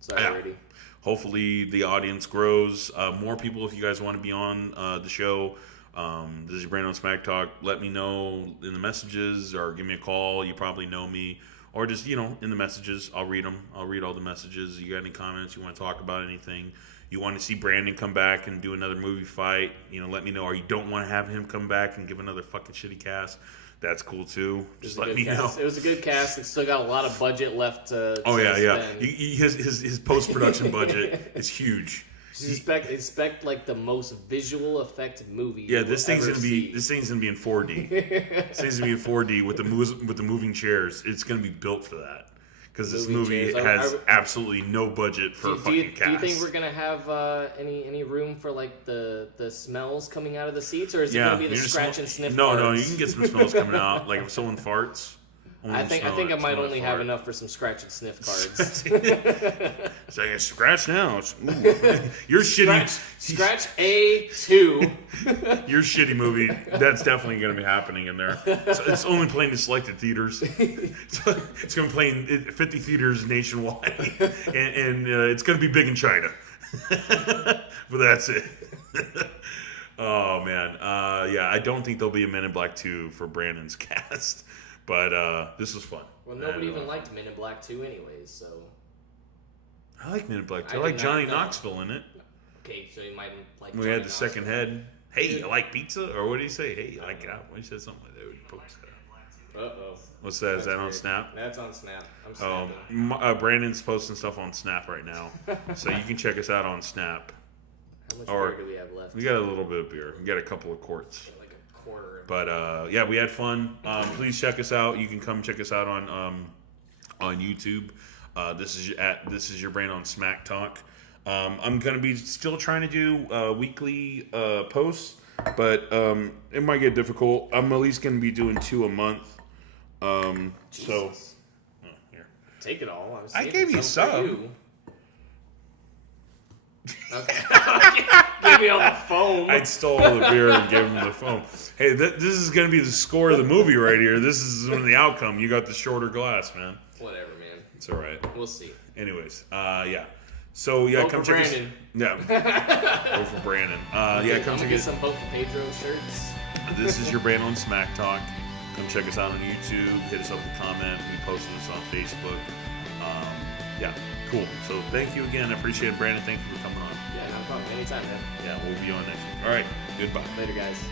sorry, Rudy. Hopefully the audience grows. More people, if you guys want to be on the show. This is your Brandon Smack Talk. Let me know in the messages or give me a call. You probably know me. Or just, in the messages. I'll read them. I'll read all the messages. You got any comments? You want to talk about anything? You want to see Brandon come back and do another movie fight? Let me know. Or you don't want to have him come back and give another fucking shitty cast? That's cool too. Just let me know. It was a good cast. It's still got a lot of budget left to. Oh yeah. His post production budget is huge. Expect like the most visual effect movie. Yeah, this thing's gonna be in 4D. This thing's gonna be in 4D with the moving chairs. It's gonna be built for that because this movie has absolutely no budget for a fucking cast. Do you think we're gonna have any room for like the smells coming out of the seats, or is it gonna be the scratch and sniff? No, you can get some smells coming out. Like if someone farts. I think I might only have enough for some scratch and sniff cards. It's like a scratch now. You're shitty. Scratch A2. Your shitty movie. That's definitely going to be happening in there. So it's only playing in selected theaters. It's going to play in 50 theaters nationwide, and it's going to be big in China. But that's it. Oh man, I don't think there'll be a Men in Black 2 for Brandon's cast. But this was fun. Well, nobody even liked Men in Black 2 anyways, so... I like Men in Black 2. I like Johnny Knoxville in it. Okay, so you might like We had the second head. Hey, you like pizza? Or what did he say? Hey, you like that? What he said something like that. Uh-oh. What's that? Is that on Snap? That's on Snap. I'm snapping. Brandon's posting stuff on Snap right now. So you can check us out on Snap. How much beer do we have left? We got a little bit of beer. We got a couple of quarts. But we had fun. Please check us out. You can come check us out on YouTube. This is your Brand on Smack Talk. I'm gonna be still trying to do weekly posts, but it might get difficult. I'm at least gonna be doing 2 a month. So here, take it all. I gave you some. Okay. Give me all the foam. I stole all the beer and gave him the foam. Hey, this is going to be the score of the movie right here. This is the outcome. You got the shorter glass, man. Whatever, man. It's all right. We'll see. Anyways, yeah. So, yeah, come check Brandon. Yeah. Vote for Brandon. Yeah, come check get some Vote for Pedro shirts. This is your Brandon on Smack Talk. Come check us out on YouTube. Hit us up with a comment. We posted this on Facebook. Yeah, cool. So thank you again. I appreciate it, Brandon. Thank you for coming on. Yeah, no problem. Anytime, man. Yeah, we'll be on next week. All right. Goodbye. Later, guys.